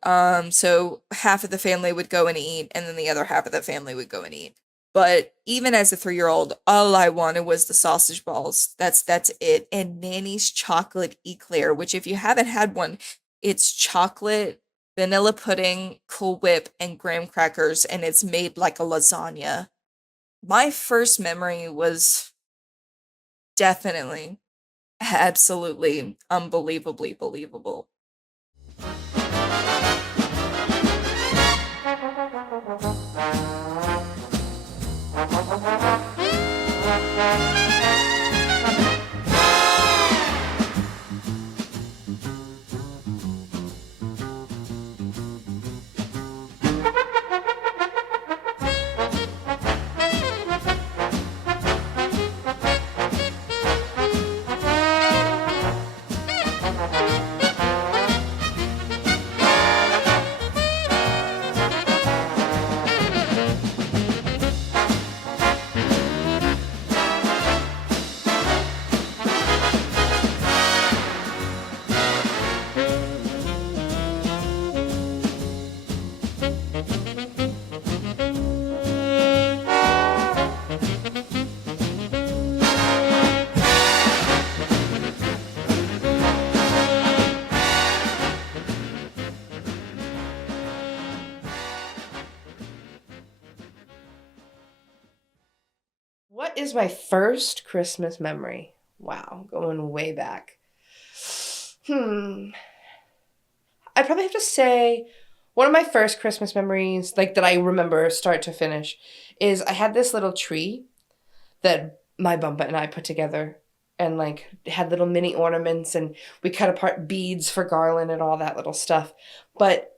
so half of the family would go and eat, and then the other half of the family would go and eat. But even as a 3-year-old, all I wanted was the sausage balls. That's it. And Nanny's chocolate eclair, which if you haven't had one, it's chocolate, vanilla pudding, Cool Whip, and graham crackers, and it's made like a lasagna. My first memory was definitely, absolutely, unbelievably believable. What is my first Christmas memory? Wow, going way back. I'd probably have to say one of my first Christmas memories, like that I remember start to finish, is I had this little tree that my bumpa and I put together, and like had little mini ornaments, and we cut apart beads for garland and all that little stuff. But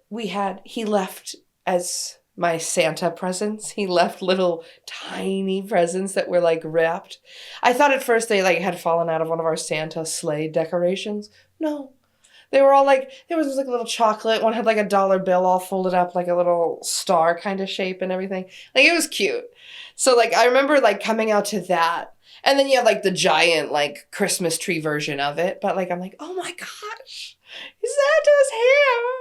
he left as my Santa presents. He left little tiny presents that were like wrapped. I thought at first they like had fallen out of one of our Santa sleigh decorations. No. They were all like, there was like a little chocolate. One had like a dollar bill all folded up like a little star kind of shape and everything. Like it was cute. So like I remember like coming out to that. And then you have like the giant like Christmas tree version of it. But like I'm like, oh my gosh, Santa's here.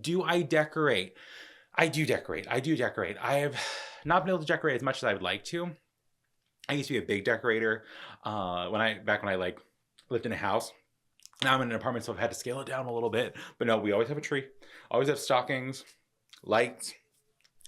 Do I decorate? I do decorate. I have not been able to decorate as much as I would like to. I used to be a big decorator back when I like lived in a house. Now I'm in an apartment, so I've had to scale it down a little bit. But no, we always have a tree, always have stockings, lights.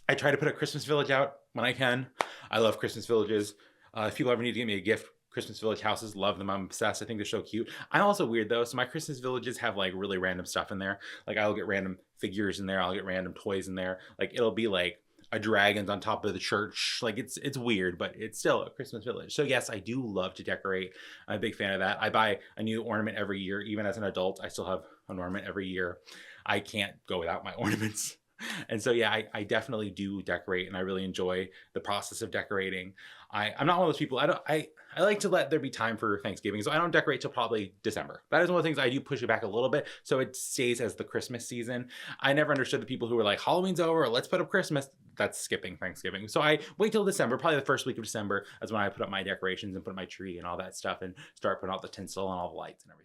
I try to put a Christmas village out when I can. I love Christmas villages. If people ever need to get me a gift, Christmas village houses, love them. I'm obsessed. I think they're so cute. I'm also weird though, so my Christmas villages have like really random stuff in there. Like I'll get random figures in there. I'll get random toys in there. Like it'll be like a dragon's on top of the church. Like it's weird, but it's still a Christmas village. So yes, I do love to decorate. I'm a big fan of that. I buy a new ornament every year. Even as an adult, I still have an ornament every year. I can't go without my ornaments. And so yeah, I definitely do decorate, and I really enjoy the process of decorating. I'm not one of those people. I like to let there be time for Thanksgiving, so I don't decorate till probably December. That is one of the things I do, push it back a little bit so it stays as the Christmas season. I never understood the people who were like, Halloween's over, let's put up Christmas. That's skipping Thanksgiving. So I wait till December, probably the first week of December. That's when I put up my decorations and put up my tree and all that stuff and start putting out the tinsel and all the lights and everything.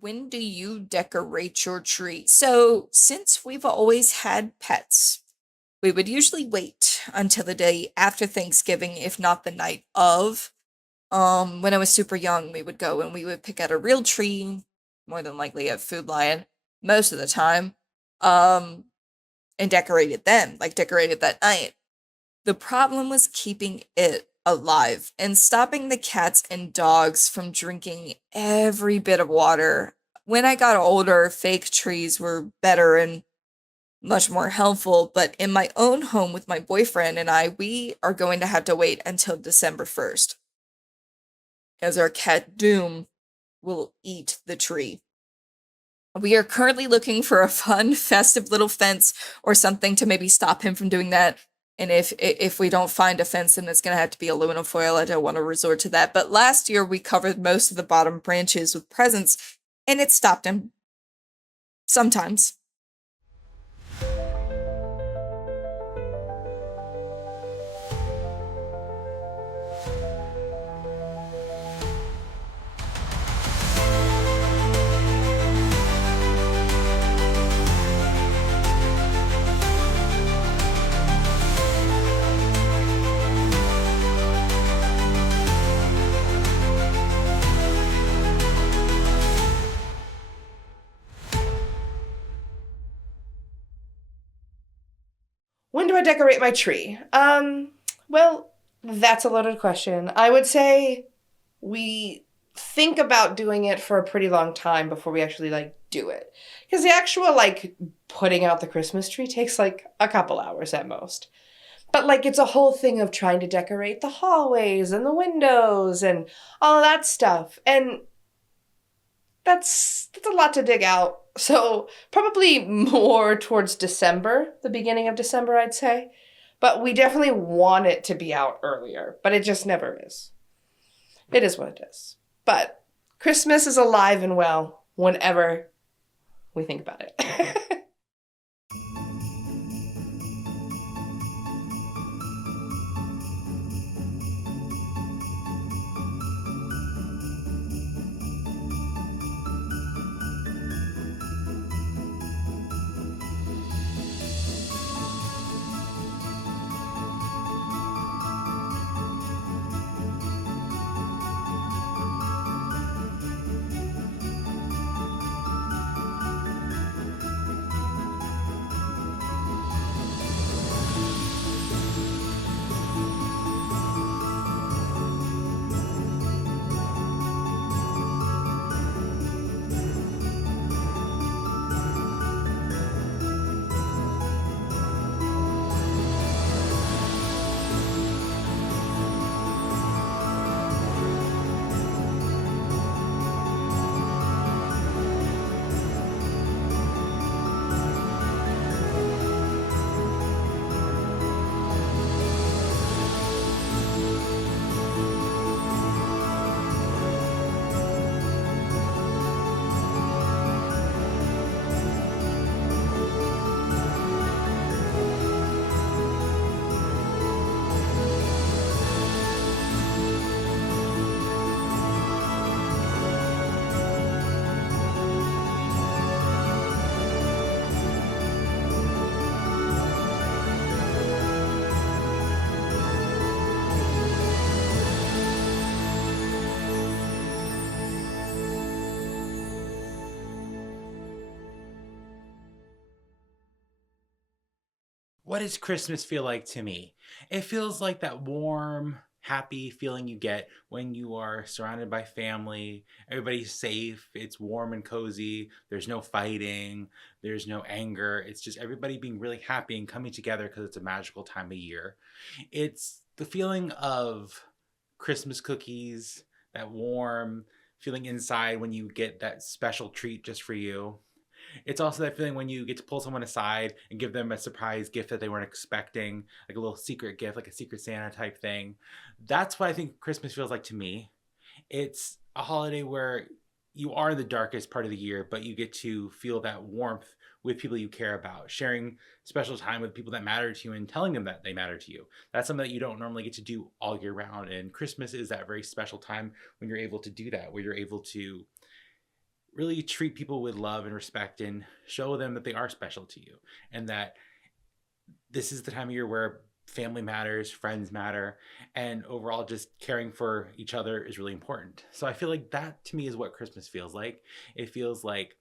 When do you decorate your tree? So, since we've always had pets, we would usually wait until the day after Thanksgiving, if not the night of. When I was super young, we would go and we would pick out a real tree, more than likely at Food Lion, most of the time, um, and decorate it then, like decorate it that night. The problem was keeping it alive and stopping the cats and dogs from drinking every bit of water. When I got older, fake trees were better and much more helpful, but in my own home with my boyfriend and I, we are going to have to wait until December 1st, as our cat Doom will eat the tree. We are currently looking for a fun, festive little fence or something to maybe stop him from doing that. And if we don't find a fence, then it's going to have to be aluminum foil. I don't want to resort to that. But last year, we covered most of the bottom branches with presents, and it stopped him. Sometimes. When do I decorate my tree? Well, that's a loaded question. I would say we think about doing it for a pretty long time before we actually do it. Because the actual putting out the Christmas tree takes a couple hours at most. But like it's a whole thing of trying to decorate the hallways and the windows and all of that stuff. And that's a lot to dig out. So probably more towards December, the beginning of December, I'd say. But we definitely want it to be out earlier, but it just never is. It is what it is. But Christmas is alive and well whenever we think about it. What does Christmas feel like to me? It feels like that warm, happy feeling you get when you are surrounded by family. Everybody's safe. It's warm and cozy. There's no fighting. There's no anger. It's just everybody being really happy and coming together because it's a magical time of year. It's the feeling of Christmas cookies, that warm feeling inside when you get that special treat just for you. It's also that feeling when you get to pull someone aside and give them a surprise gift that they weren't expecting, like a little secret gift, like a Secret Santa type thing. That's what I think Christmas feels like to me. It's a holiday where you are in the darkest part of the year, but you get to feel that warmth with people you care about, sharing special time with people that matter to you and telling them that they matter to you. That's something that you don't normally get to do all year round. And Christmas is that very special time when you're able to do that, where you're able to really treat people with love and respect and show them that they are special to you, and that this is the time of year where family matters, friends matter, and overall just caring for each other is really important. So I feel like that to me is what Christmas feels like. It feels like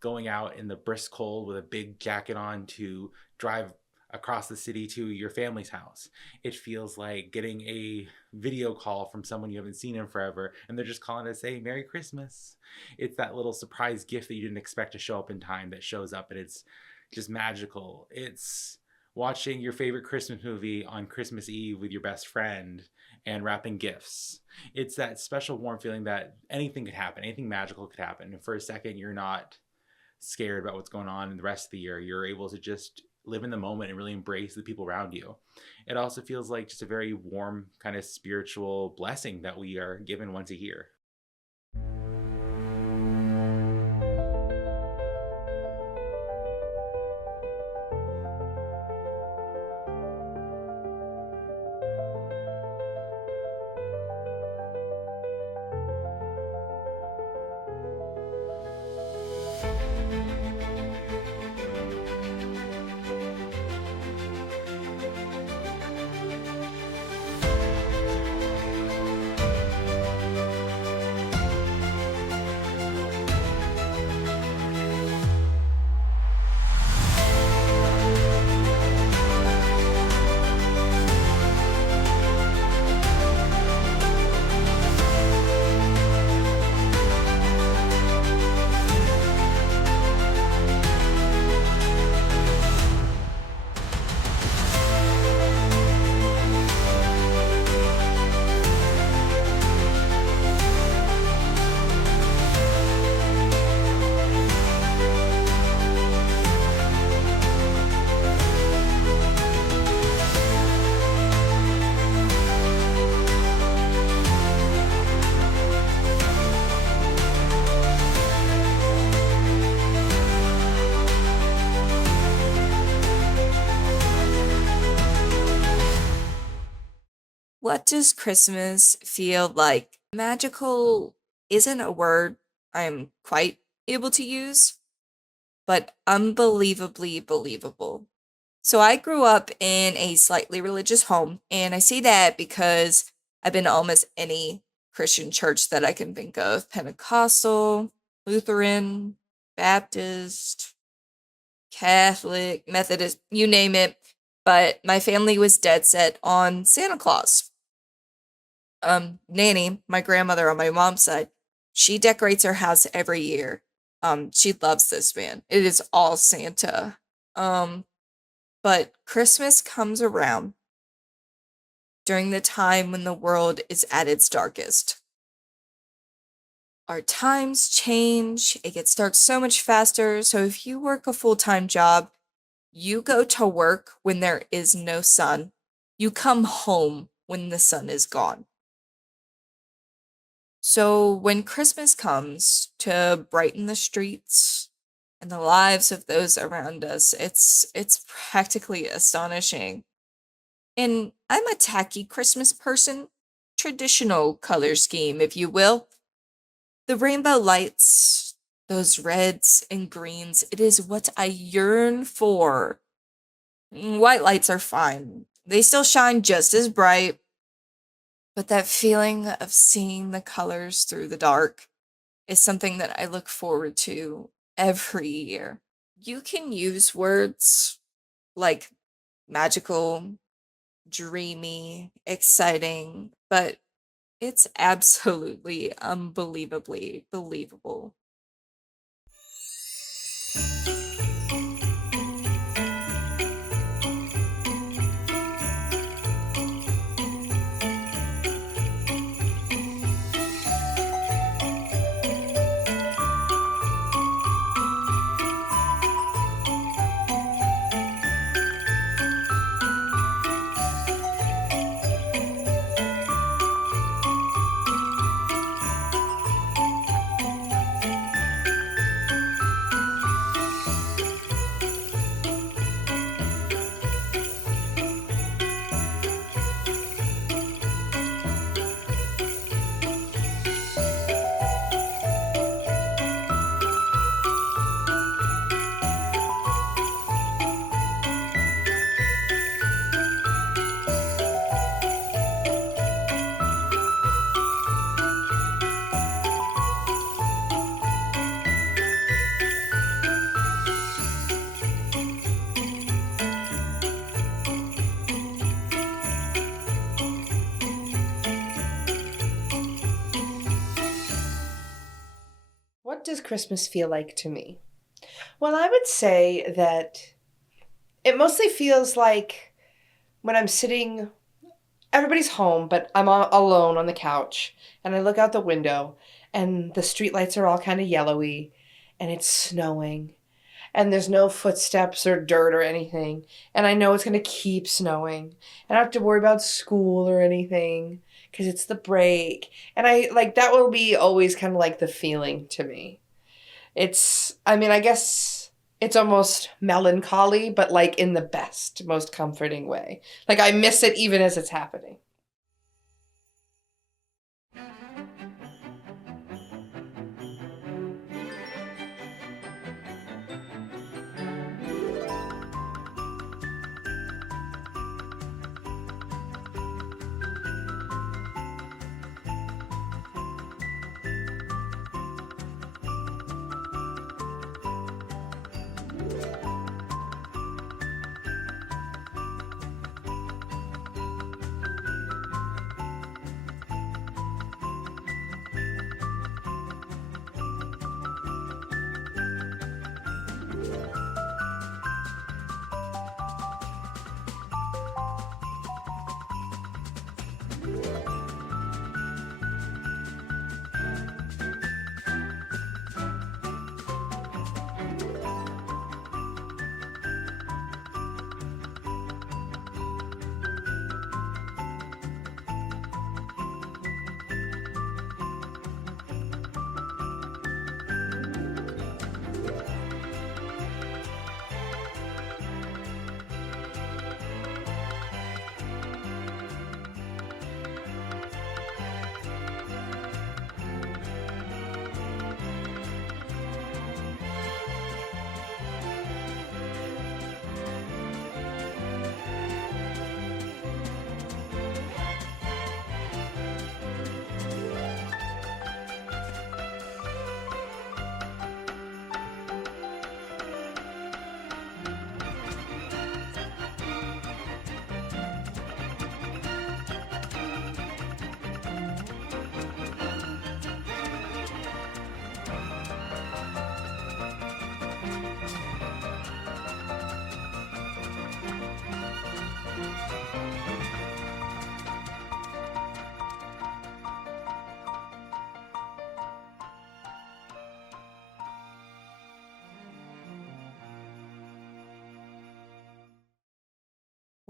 going out in the brisk cold with a big jacket on to drive across the city to your family's house. It feels like getting a video call from someone you haven't seen in forever and they're just calling to say Merry Christmas. It's that little surprise gift that you didn't expect to show up in time that shows up, and it's just magical. It's watching your favorite Christmas movie on Christmas Eve with your best friend and wrapping gifts. It's that special warm feeling that anything could happen, anything magical could happen. And for a second, you're not scared about what's going on in the rest of the year. You're able to just live in the moment and really embrace the people around you. It also feels like just a very warm kind of spiritual blessing that we are given once a year. what does Christmas feel like? Magical isn't a word I'm quite able to use, but unbelievably believable. So I grew up in a slightly religious home, and I say that because I've been to almost any Christian church that I can think of: Pentecostal, Lutheran, Baptist, Catholic, Methodist, you name it. But my family was dead set on Santa Claus. Nanny, my grandmother on my mom's side, she decorates her house every year. She loves this man. It is all Santa. But Christmas comes around during the time when the world is at its darkest. Our times change, it gets dark so much faster. So if you work a full time job, you go to work when there is no sun. You come home when the sun is gone. So when Christmas comes to brighten the streets and the lives of those around us, it's practically astonishing. And I'm a tacky Christmas person, traditional color scheme, if you will. The rainbow lights, those reds and greens, it is what I yearn for. White lights are fine. They still shine just as bright, but that feeling of seeing the colors through the dark is something that I look forward to every year. You can use words like magical, dreamy, exciting, but it's absolutely unbelievably believable. What does Christmas feel like to me? Well, I would say that it mostly feels like when I'm sitting, everybody's home, but I'm all alone on the couch, and I look out the window, and the streetlights are all kind of yellowy, and it's snowing, and there's no footsteps or dirt or anything, and I know it's going to keep snowing. I don't have to worry about school or anything because it's the break. And I like that will be always kind of like the feeling to me. I guess it's almost melancholy, but like in the best, most comforting way. Like I miss it even as it's happening.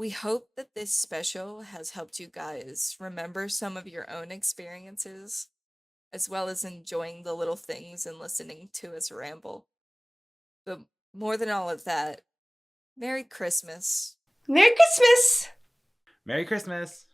We hope that this special has helped you guys remember some of your own experiences, as well as enjoying the little things and listening to us ramble. But more than all of that, Merry Christmas. Merry Christmas! Merry Christmas!